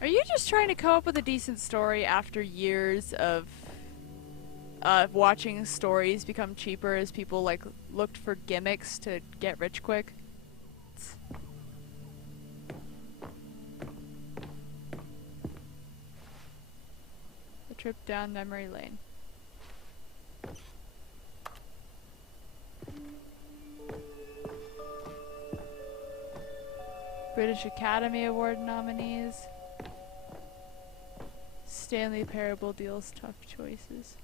Are you just trying to come up with a decent story after years of watching stories become cheaper as people like looked for gimmicks to get rich quick? The trip down memory lane. British Academy Award nominees. Stanley Parable deals tough choices.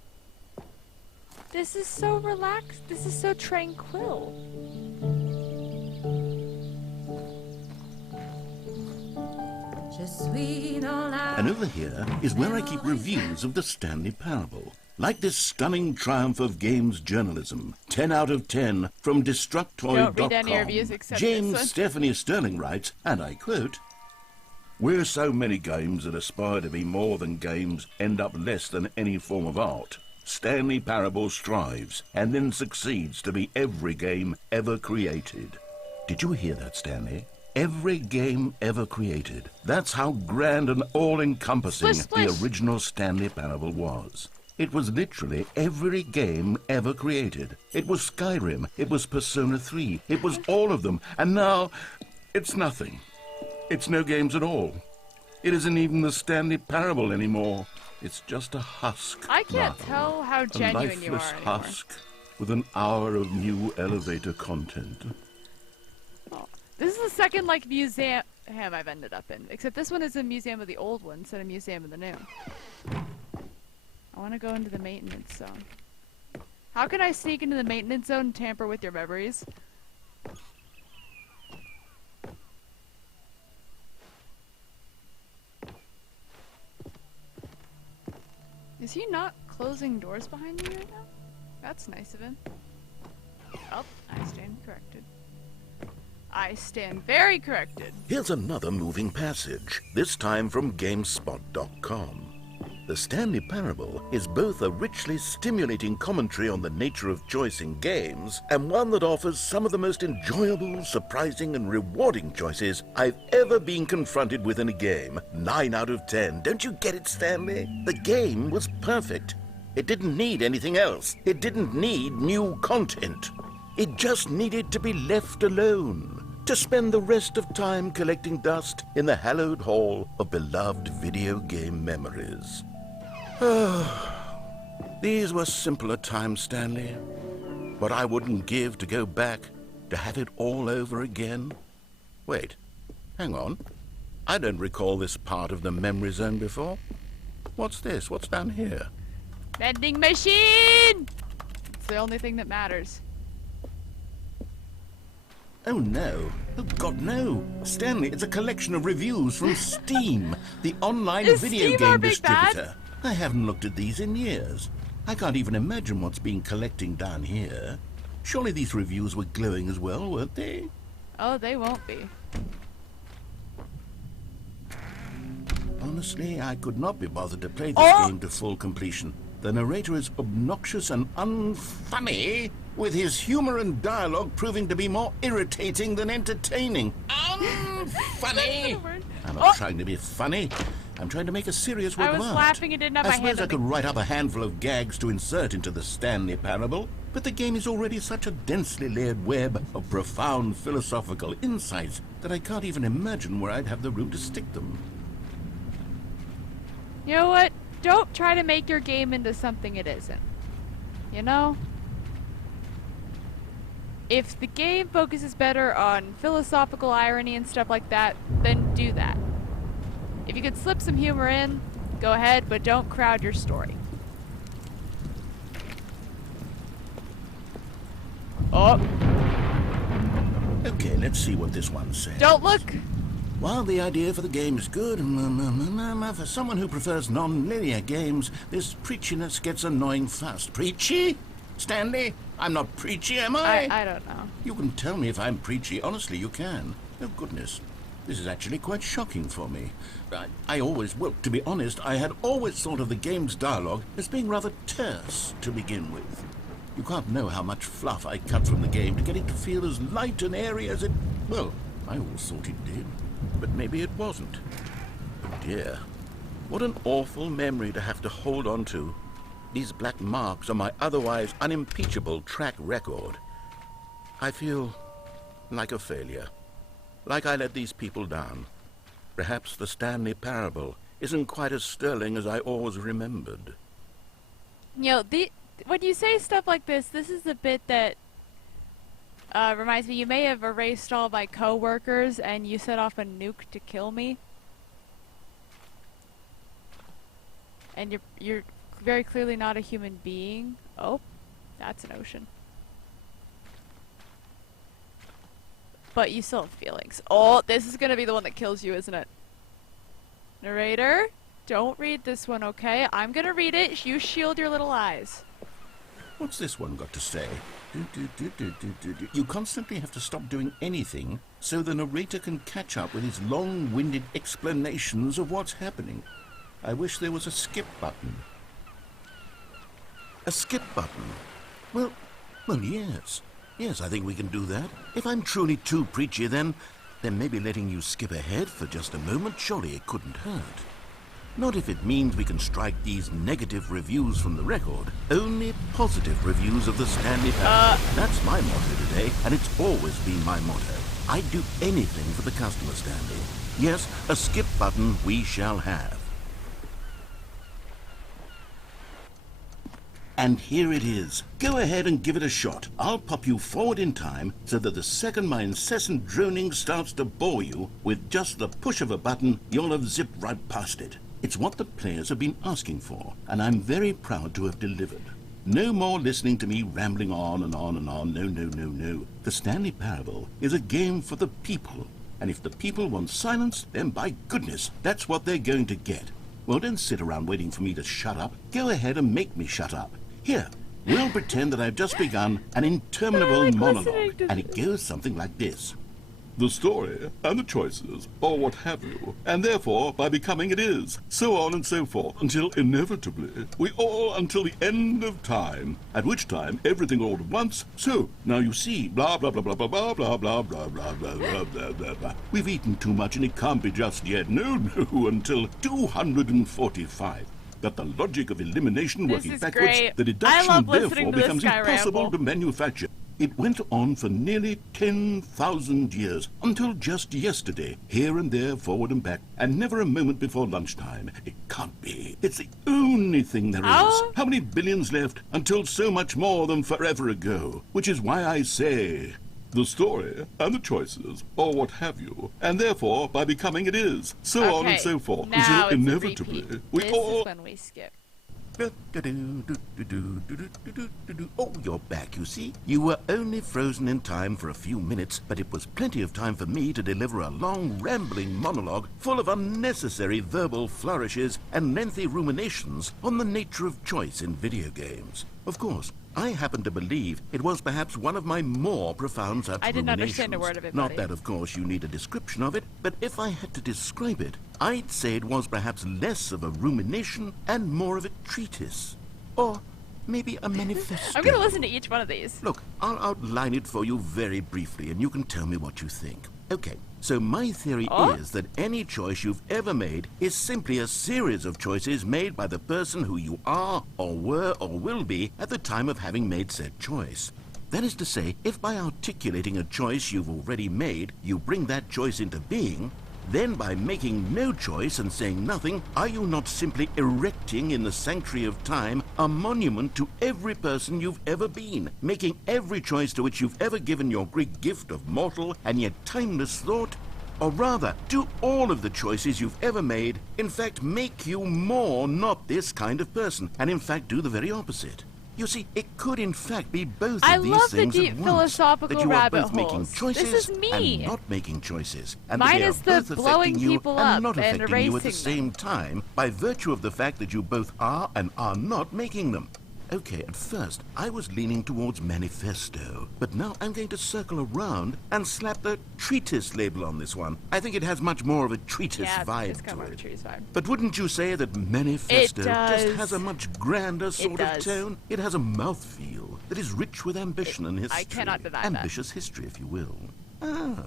This is so relaxed. This is so tranquil. And over here is where I keep reviews of the Stanley Parable. Like this stunning triumph of games journalism, 10 out of 10 from Don't read any Destructoid.com. reviews except James this one. Stephanie Sterling writes, and I quote, "Where so many games that aspire to be more than games end up less than any form of art, Stanley Parable strives and then succeeds to be every game ever created." Did you hear that, Stanley? Every game ever created. That's how grand and all-encompassing Splish, splish. the original Stanley Parable was. It was literally every game ever created. It was Skyrim, it was Persona 3, it was all of them, and now it's nothing. It's no games at all. It isn't even the Stanley Parable anymore. It's just a husk. I can't now. tell how A genuine you are lifeless anymore. husk with an hour of new elevator content. Oh. This is the second like museum I've ended up in, except this one is a museum of the old one instead of museum of the new. I want to go into the maintenance zone. How can I sneak into the maintenance zone and tamper with your memories? Is he not closing doors behind me right now? That's nice of him. Oh, I stand corrected. I stand very corrected. Here's another moving passage, this time from GameSpot.com. The Stanley Parable is both a richly stimulating commentary on the nature of choice in games and one that offers some of the most enjoyable, surprising, and rewarding choices I've ever been confronted with in a game. 9 out of 10. Don't you get it, Stanley? The game was perfect. It didn't need anything else. It didn't need new content. It just needed to be left alone, to spend the rest of time collecting dust in the hallowed hall of beloved video game memories. These were simpler times, Stanley. What I wouldn't give to go back, to have it all over again. Wait, hang on. I don't recall this part of the memory zone before. What's this? What's down here? Vending machine! It's the only thing that matters. Oh no. Oh God, no. Stanley, it's a collection of reviews from Steam, the online Is video Steam our game big bad? distributor. I haven't looked at these in years. I can't even imagine what's been collecting down here. Surely these reviews were glowing as well, weren't they? Oh, they won't be. Honestly, I could not be bothered to play this Oh! game to full completion. The narrator is obnoxious and unfunny with his humor and dialogue proving to be more irritating than entertaining. Funny! I'm not trying to be funny. I'm trying to make a serious work I of was art. laughing and didn't have my I hand suppose I on could write up a handful of gags to insert into the Stanley Parable, but the game is already such a densely layered web of profound philosophical insights that I can't even imagine where I'd have the room to stick them. You know what? Don't try to make your game into something it isn't. You know? If the game focuses better on philosophical irony and stuff like that, then do that. If you could slip some humor in, go ahead, but don't crowd your story. Oh! Okay, let's see what this one says. Don't look! While the idea for the game is good, for someone who prefers non-linear games, this preachiness gets annoying fast. Preachy? Stanley? I'm not preachy, am I? I don't know. You can tell me if I'm preachy. Honestly, you can. Oh, goodness. This is actually quite shocking for me. Well, to be honest, I had always thought of the game's dialogue as being rather terse to begin with. You can't know how much fluff I cut from the game to get it to feel as light and airy as it... Well, I always thought it did. But maybe it wasn't. Oh dear. What an awful memory to have to hold on to. These black marks on my otherwise unimpeachable track record. I feel like a failure. Like I let these people down. Perhaps the Stanley Parable isn't quite as sterling as I always remembered. You know, when you say stuff like this is the bit that reminds me, you may have erased all my co-workers and you set off a nuke to kill me. And you're very clearly not a human being. Oh, that's an ocean. But you still have feelings. Oh, this is gonna be the one that kills you, isn't it? Narrator, don't read this one, okay? I'm gonna read it. You shield your little eyes. What's this one got to say? You constantly have to stop doing anything so the narrator can catch up with his long-winded explanations of what's happening. I wish there was a skip button. A skip button? Well, yes. Yes, I think we can do that. If I'm truly too preachy, then maybe letting you skip ahead for just a moment, surely it couldn't hurt. Not if it means we can strike these negative reviews from the record. Only positive reviews of the Stanley Parable. That's my motto today, and it's always been my motto. I'd do anything for the customer, Stanley. Yes, a skip button we shall have. And here it is. Go ahead and give it a shot. I'll pop you forward in time so that the second my incessant droning starts to bore you, with just the push of a button, you'll have zipped right past it. It's what the players have been asking for, and I'm very proud to have delivered. No more listening to me rambling on and on and on. No. The Stanley Parable is a game for the people. And if the people want silence, then by goodness, that's what they're going to get. Well, don't sit around waiting for me to shut up. Go ahead and make me shut up. Here, we'll pretend that I've just begun an interminable monologue, and it goes something like this. The story, and the choices, or what have you, and therefore, by becoming it is, so on and so forth, until inevitably, we all until the end of time, at which time everything all at once, so, now you see, blah, blah, blah, blah, blah, blah, blah, blah, blah, blah, blah, blah, blah, blah, blah. We've eaten too much and it can't be just yet, no, until 245. That the logic of elimination working backwards, great. the deduction therefore to becomes this guy impossible ramble. to manufacture. It went on for nearly 10,000 years, until just yesterday, here and there, forward and back, and never a moment before lunchtime. It can't be. It's the only thing there is. How many billions left until so much more than forever ago? Which is why I say... the story, and the choices, or what have you, and therefore, by becoming it is, so on and so forth, now until it's inevitably, we this all... is when we skip. Oh, you're back, you see. You were only frozen in time for a few minutes, but it was plenty of time for me to deliver a long, rambling monologue full of unnecessary verbal flourishes and lengthy ruminations on the nature of choice in video games. Of course, I happen to believe it was perhaps one of my more profound such I didn't ruminations. understand a word of it, Not buddy. that, of course, you need a description of it, but if I had to describe it, I'd say it was perhaps less of a rumination and more of a treatise. Or Maybe a manifesto. I'm gonna listen to each one of these. Look, I'll outline it for you very briefly, and you can tell me what you think. Okay, so my theory is that any choice you've ever made is simply a series of choices made by the person who you are, or were, or will be at the time of having made said choice. That is to say, if by articulating a choice you've already made, you bring that choice into being, then by making no choice and saying nothing, are you not simply erecting in the sanctuary of time a monument to every person you've ever been, making every choice to which you've ever given your great gift of mortal and yet timeless thought? Or rather, do all of the choices you've ever made, in fact, make you more not this kind of person, and in fact do the very opposite? You see, it could in fact be both of these things at once. Philosophical that you are rabbit both making holes. choices This is me. and not making choices, and Mine that they is are the both blowing affecting you people and up not and affecting you at the erasing same time by virtue of the fact that you both are and are not making them. Okay, at first, I was leaning towards manifesto, but now I'm going to circle around and slap the treatise label on this one. I think it has much more of a treatise vibe to it. But wouldn't you say that manifesto just has a much grander sort of tone? It has a mouthfeel that is rich with ambition and history. I cannot deny Ambitious history, if you will. Ah.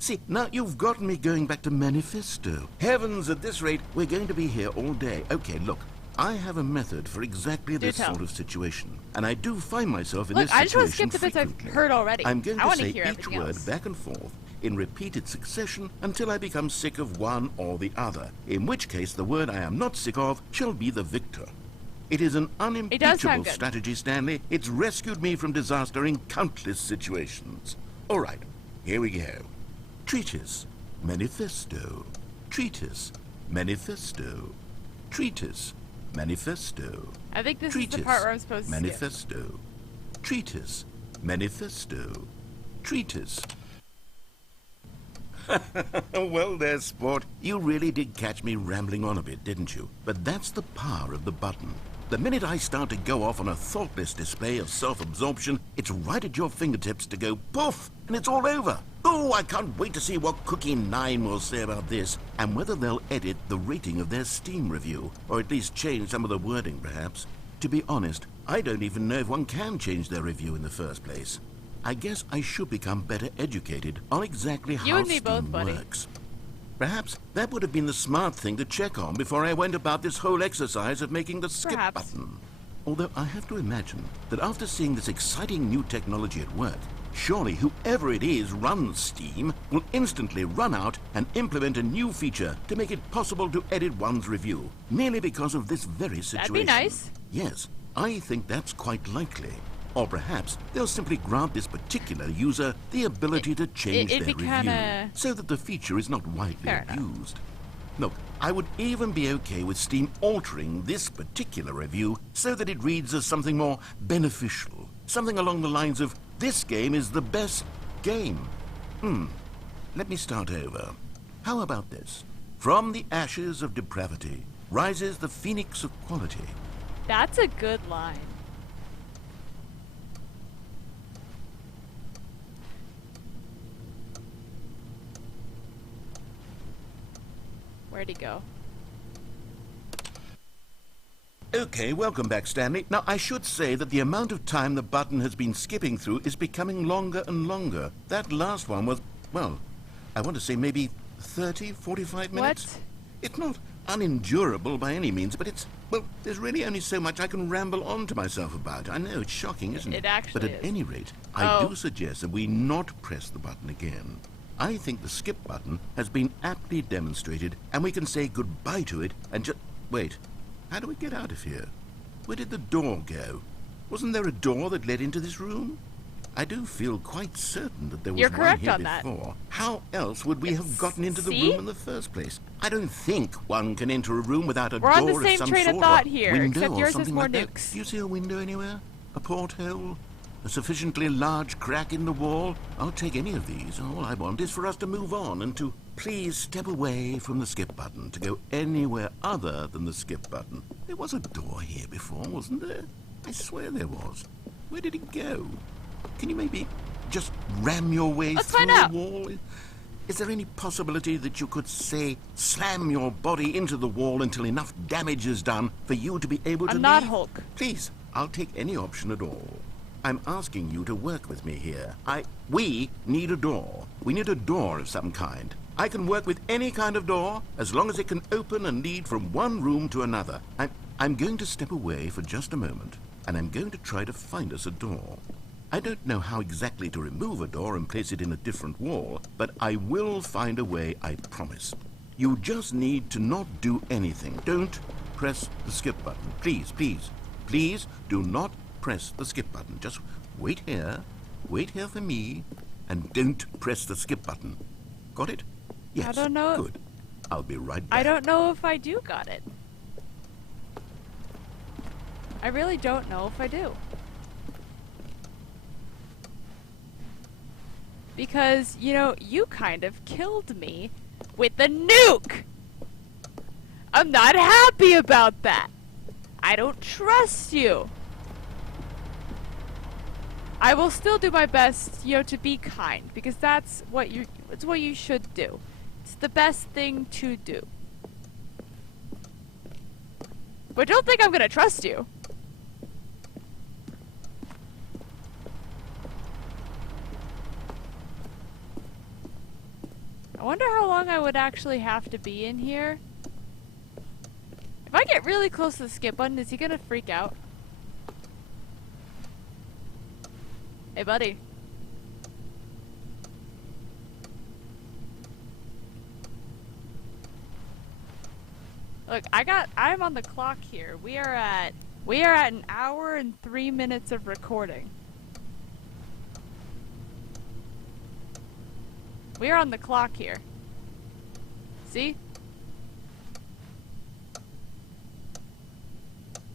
See, now you've gotten me going back to manifesto. Heavens, at this rate, we're going to be here all day. Okay, look. I have a method for exactly this sort of situation, and I do find myself in this situation I just want to skip the bits I've heard already. I'm going to say hear each word back and forth in repeated succession until I become sick of one or the other, in which case the word I am not sick of shall be the victor. It is an unimpeachable strategy, Stanley. It's rescued me from disaster in countless situations. All right, here we go. Treatise, manifesto. Treatise, manifesto. Treatise, manifesto. I think this is the part where I'm supposed to manifesto. Skip. Treatise, manifesto. Treatise. Well there, sport. You really did catch me rambling on a bit, didn't you? But that's the power of the button. The minute I start to go off on a thoughtless display of self-absorption, it's right at your fingertips to go poof, and it's all over. Oh, I can't wait to see what Cookie 9 will say about this, and whether they'll edit the rating of their Steam review, or at least change some of the wording, perhaps. To be honest, I don't even know if one can change their review in the first place. I guess I should become better educated on exactly how Steam works. Perhaps that would have been the smart thing to check on before I went about this whole exercise of making the skip button. Although I have to imagine that after seeing this exciting new technology at work, surely whoever it is runs Steam will instantly run out and implement a new feature to make it possible to edit one's review, merely because of this very situation. That'd be nice. Yes, I think that's quite likely. Or perhaps they'll simply grant this particular user the ability to change their review so that the feature is not widely abused. Look, I would even be okay with Steam altering this particular review so that it reads as something more beneficial. Something along the lines of, this game is the best game. Let me start over. How about this? From the ashes of depravity rises the phoenix of quality. That's a good line. Where'd he go? Okay, welcome back, Stanley. Now, I should say that the amount of time the button has been skipping through is becoming longer and longer. That last one was, well, I want to say maybe 30, 45 minutes. What? It's not unendurable by any means, but it's, well, there's really only so much I can ramble on to myself about. I know, it's shocking, isn't it? It actually But at any rate, I do suggest that we not press the button again. I think the skip button has been aptly demonstrated, and we can say goodbye to it and just... Wait, how do we get out of here? Where did the door go? Wasn't there a door that led into this room? I do feel quite certain that there was one here before. How else would we have gotten into the room in the first place? I don't think one can enter a room without a door of some sort. We're on the same train of thought here, except yours has more nukes. Do you see a window anywhere? A porthole? A sufficiently large crack in the wall? I'll take any of these. All I want is for us to move on and to please step away from the skip button, to go anywhere other than the skip button. There was a door here before, wasn't there? I swear there was. Where did it go? Can you maybe just ram your way through a wall? Is there any possibility that you could, say, slam your body into the wall until enough damage is done for you to be able to leave? I'm not Hulk. Please, I'll take any option at all. I'm asking you to work with me here. We need a door. We need a door of some kind. I can work with any kind of door, as long as it can open and lead from one room to another. I'm going to step away for just a moment, and I'm going to try to find us a door. I don't know how exactly to remove a door and place it in a different wall, but I will find a way, I promise. You just need to not do anything. Don't press the skip button. Please, please, please do not press the skip button. Just wait here for me, and don't press the skip button. Got it? Yes. I don't know. Good. I'll be right back. I don't know if I do got it. I really don't know if I do. Because, you know, you kind of killed me with the nuke! I'm not happy about that! I don't trust you! I will still do my best, you know, to be kind, because it's what you should do. It's the best thing to do. But don't think I'm gonna trust you. I wonder how long I would actually have to be in here. If I get really close to the skip button, is he gonna freak out? Hey, buddy. Look, I'm on the clock here. We are at an hour and 3 minutes of recording. We are on the clock here. See?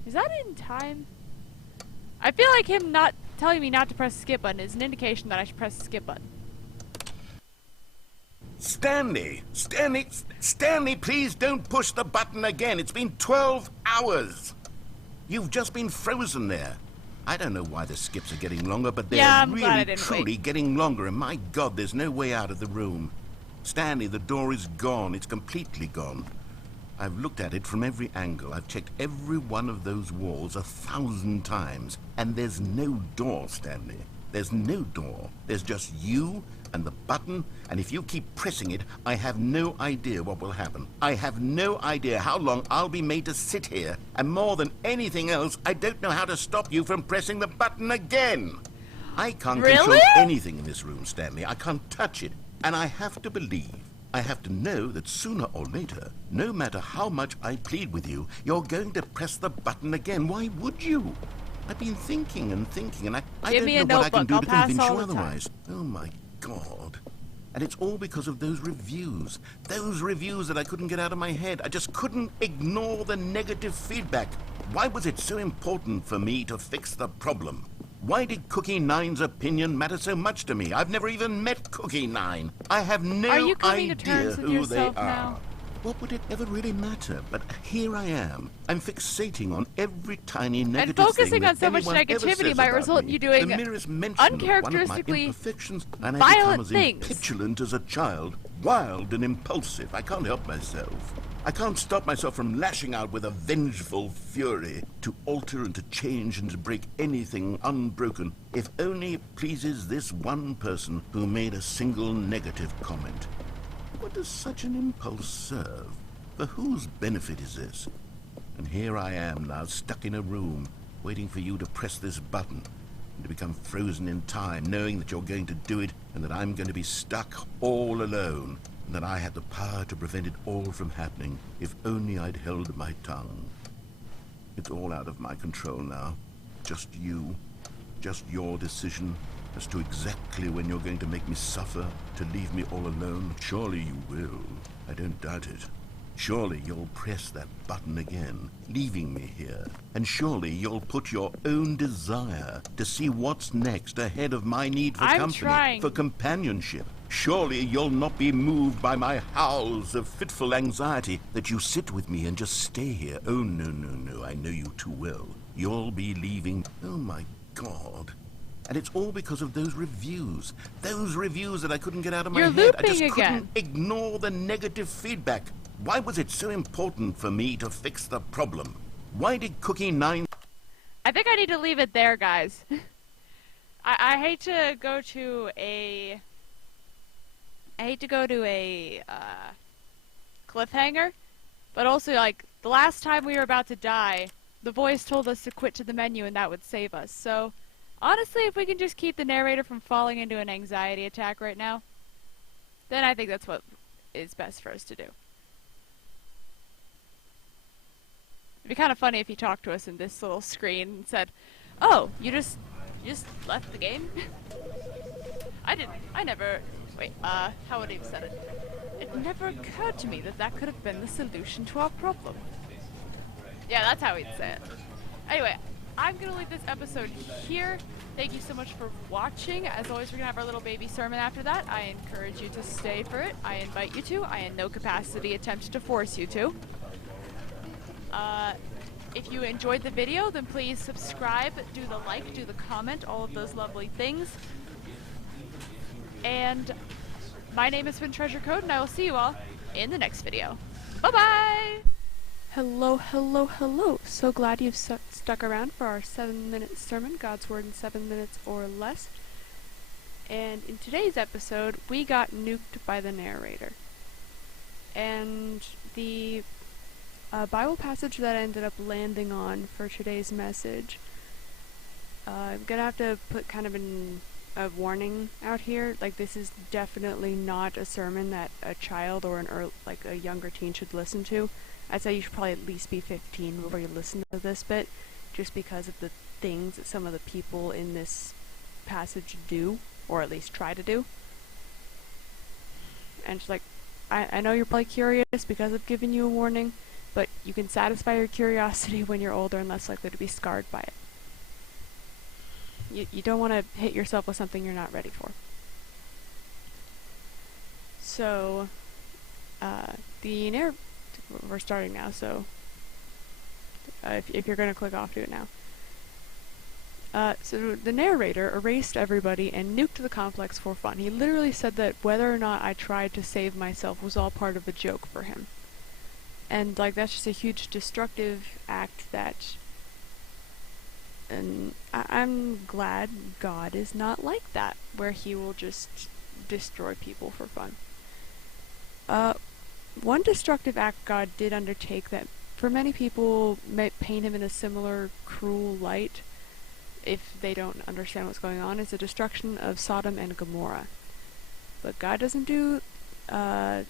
Is that in time? I feel like him not telling me not to press the skip button is an indication that I should press the skip button. Stanley, please don't push the button again. It's been 12 hours. You've just been frozen there. I don't know why the skips are getting longer, but they're really, truly getting longer, and my God, there's no way out of the room. Stanley, the door is gone. It's completely gone. I've looked at it from every angle. I've checked every one of those walls 1,000 times, and there's no door, Stanley. There's no door. There's just you and the button, and if you keep pressing it, I have no idea what will happen. I have no idea how long I'll be made to sit here, and more than anything else, I don't know how to stop you from pressing the button again. I can't control anything in this room, Stanley. I can't touch it, and I have to believe, I have to know that sooner or later, no matter how much I plead with you, you're going to press the button again. Why would you? I've been thinking and thinking, and I don't know what I can do to convince you otherwise. Oh my God. And it's all because of those reviews. Those reviews that I couldn't get out of my head. I just couldn't ignore the negative feedback. Why was it so important for me to fix the problem? Why did Cookie Nine's opinion matter so much to me? I've never even met Cookie Nine. I have no idea who they are. Now? What would it ever really matter? But here I am. I'm fixating on every tiny negative thing. And focusing on so much negativity might result in you doing uncharacteristically violent things. Petulant as a child, wild and impulsive. I can't help myself. I can't stop myself from lashing out with a vengeful fury to alter and to change and to break anything unbroken, if only it pleases this one person who made a single negative comment. What does such an impulse serve? For whose benefit is this? And here I am now, stuck in a room, waiting for you to press this button, and to become frozen in time, knowing that you're going to do it, and that I'm going to be stuck all alone, and that I had the power to prevent it all from happening, if only I'd held my tongue. It's all out of my control now. Just you. Just your decision as to exactly when you're going to make me suffer, to leave me all alone. Surely you will. I don't doubt it. Surely you'll press that button again, leaving me here. And surely you'll put your own desire to see what's next ahead of my need for company, for companionship. Surely you'll not be moved by my howls of fitful anxiety that you sit with me and just stay here. Oh, no, no, no, I know you too well. You'll be leaving. Oh, my God. And it's all because of those reviews. Those reviews that I couldn't get out of my head. I just couldn't ignore the negative feedback. Why was it so important for me to fix the problem? Why did Cookie Nine... I think I need to leave it there, guys. I hate to go to a... cliffhanger, but also, like, the last time we were about to die, the voice told us to quit to the menu and that would save us. So, honestly, if we can just keep the narrator from falling into an anxiety attack right now, then I think that's what is best for us to do. It'd be kind of funny if he talked to us in this little screen and said, "Oh, you just left the game?" I never... Wait, how would he have said it? "It never occurred to me that that could have been the solution to our problem." Yeah, that's how he'd say it. Anyway, I'm gonna leave this episode here. Thank you so much for watching. As always, we're gonna have our little baby sermon after that. I encourage you to stay for it. I invite you to. I in no capacity attempt to force you to. If you enjoyed the video, then please subscribe, do the like, do the comment, all of those lovely things. And my name has been Treasure Code, and I will see you all in the next video. Bye-bye! Hello, hello, hello. So glad you've stuck around for our 7-minute sermon, God's Word in 7 minutes or less. And in today's episode, we got nuked by the narrator. And the Bible passage that I ended up landing on for today's message, I'm gonna have to put kind of a warning out here. Like, this is definitely not a sermon that a child or a younger teen should listen to. I'd say you should probably at least be 15 before you listen to this bit, just because of the things that some of the people in this passage do, or at least try to do. And just like, I know you're probably curious because I've given you a warning, but you can satisfy your curiosity when you're older and less likely to be scarred by it. You don't want to hit yourself with something you're not ready for. So, we're starting now, so if you're going to click off, do it now. So the narrator erased everybody and nuked the complex for fun. He literally said that whether or not I tried to save myself was all part of a joke for him. And, like, that's just a huge destructive act that... And I'm glad God is not like that, where he will just destroy people for fun. One destructive act God did undertake that for many people may paint him in a similar cruel light if they don't understand what's going on is the destruction of Sodom and Gomorrah. But God doesn't do God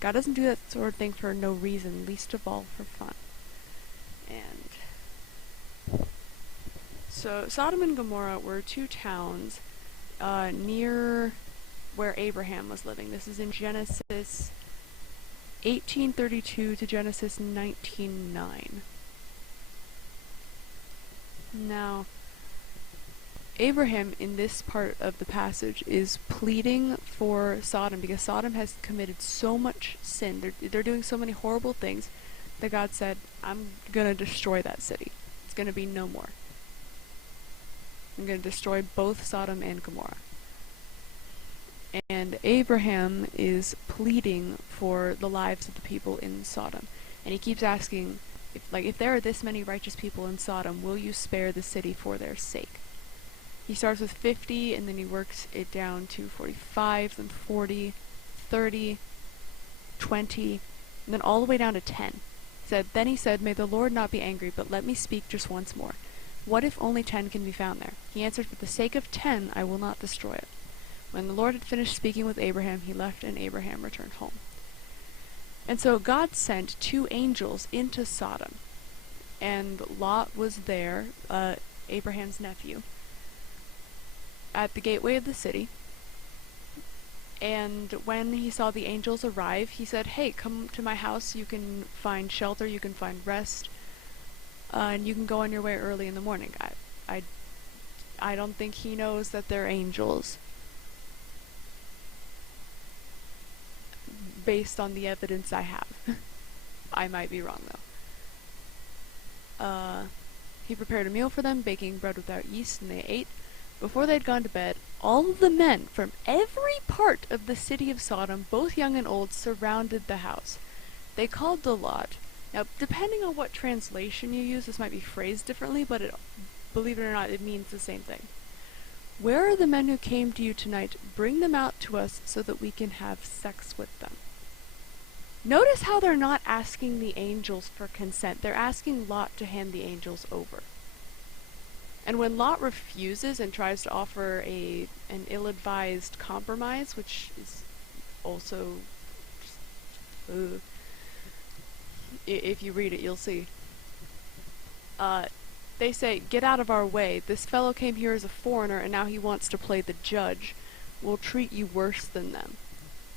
doesn't do that sort of thing for no reason, least of all for fun. And so Sodom and Gomorrah were two towns near where Abraham was living. This is in Genesis 18:32 to Genesis 19:9. Now, Abraham in this part of the passage is pleading for Sodom because Sodom has committed so much sin. They're doing so many horrible things that God said, "I'm gonna destroy that city. It's gonna be no more. I'm gonna destroy both Sodom and Gomorrah." And Abraham is pleading for the lives of the people in Sodom. And he keeps asking, if there are this many righteous people in Sodom, will you spare the city for their sake? He starts with 50, and then he works it down to 45, then 40, 30, 20, and then all the way down to 10. Then he said, "May the Lord not be angry, but let me speak just once more. What if only 10 can be found there?" He answered, "For the sake of 10, I will not destroy it." When the Lord had finished speaking with Abraham, he left, and Abraham returned home. And so God sent 2 angels into Sodom, and Lot was there, Abraham's nephew, at the gateway of the city. And when he saw the angels arrive, he said, "Hey, come to my house. You can find shelter, you can find rest, and you can go on your way early in the morning." I don't think he knows that they're angels, based on the evidence I have. I might be wrong, though. He prepared a meal for them, baking bread without yeast, and they ate. Before they had gone to bed, all of the men from every part of the city of Sodom, both young and old, surrounded the house. They called to Lot, Now, depending on what translation you use, this might be phrased differently, but believe it or not, it means the same thing. Where are the men who came to you tonight? Bring them out to us so that we can have sex with them. Notice how they're not asking the angels for consent. They're asking Lot to hand the angels over. And when Lot refuses and tries to offer an ill-advised compromise, which is also if you read it, you'll see. They say, "Get out of our way. This fellow came here as a foreigner, and now he wants to play the judge. We'll treat you worse than them."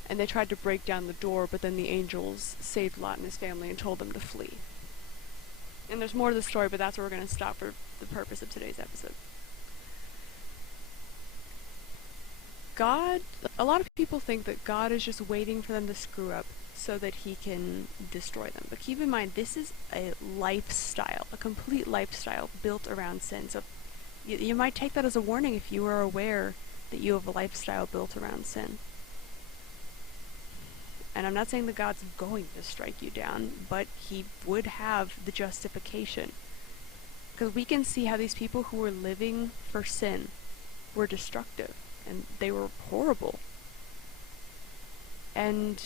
And they tried to break down the door, but then the angels saved Lot and his family and told them to flee. And there's more to the story, but that's where we're going to stop for the purpose of today's episode. A lot of people think that God is just waiting for them to screw up so that he can destroy them. But keep in mind, this is a lifestyle, a complete lifestyle built around sin. So you might take that as a warning if you are aware that you have a lifestyle built around sin. And I'm not saying that God's going to strike you down, but he would have the justification. Because we can see how these people who were living for sin were destructive, and they were horrible. And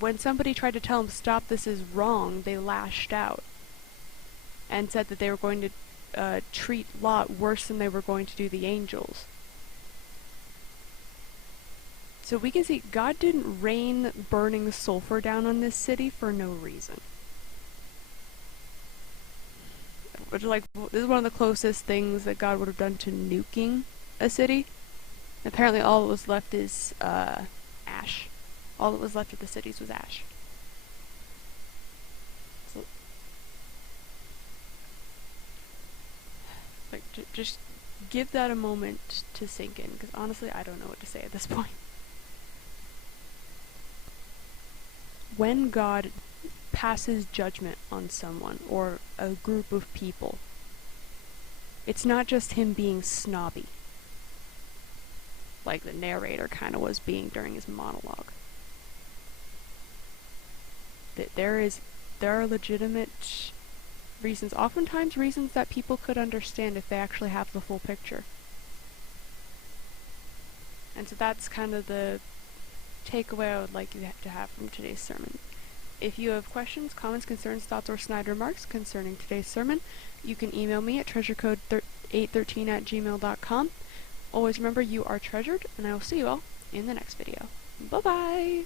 when somebody tried to tell them, "Stop, this is wrong," they lashed out and said that they were going to treat Lot worse than they were going to do the angels. So we can see God didn't rain burning sulfur down on this city for no reason. Which, like, this is one of the closest things that God would have done to nuking a city. Apparently all that was left is ash. All that was left of the cities was ash. So, like, just give that a moment to sink in, because honestly, I don't know what to say at this point. When God passes judgment on someone or a group of people, it's not just him being snobby, like the narrator kind of was being during his monologue. There are legitimate reasons, oftentimes reasons that people could understand if they actually have the full picture. And so that's kind of the takeaway I would like you to have from today's sermon. If you have questions, comments, concerns, thoughts, or snide remarks concerning today's sermon, you can email me at treasurecode813@gmail.com. Always remember, you are treasured, and I will see you all in the next video. Bye-bye!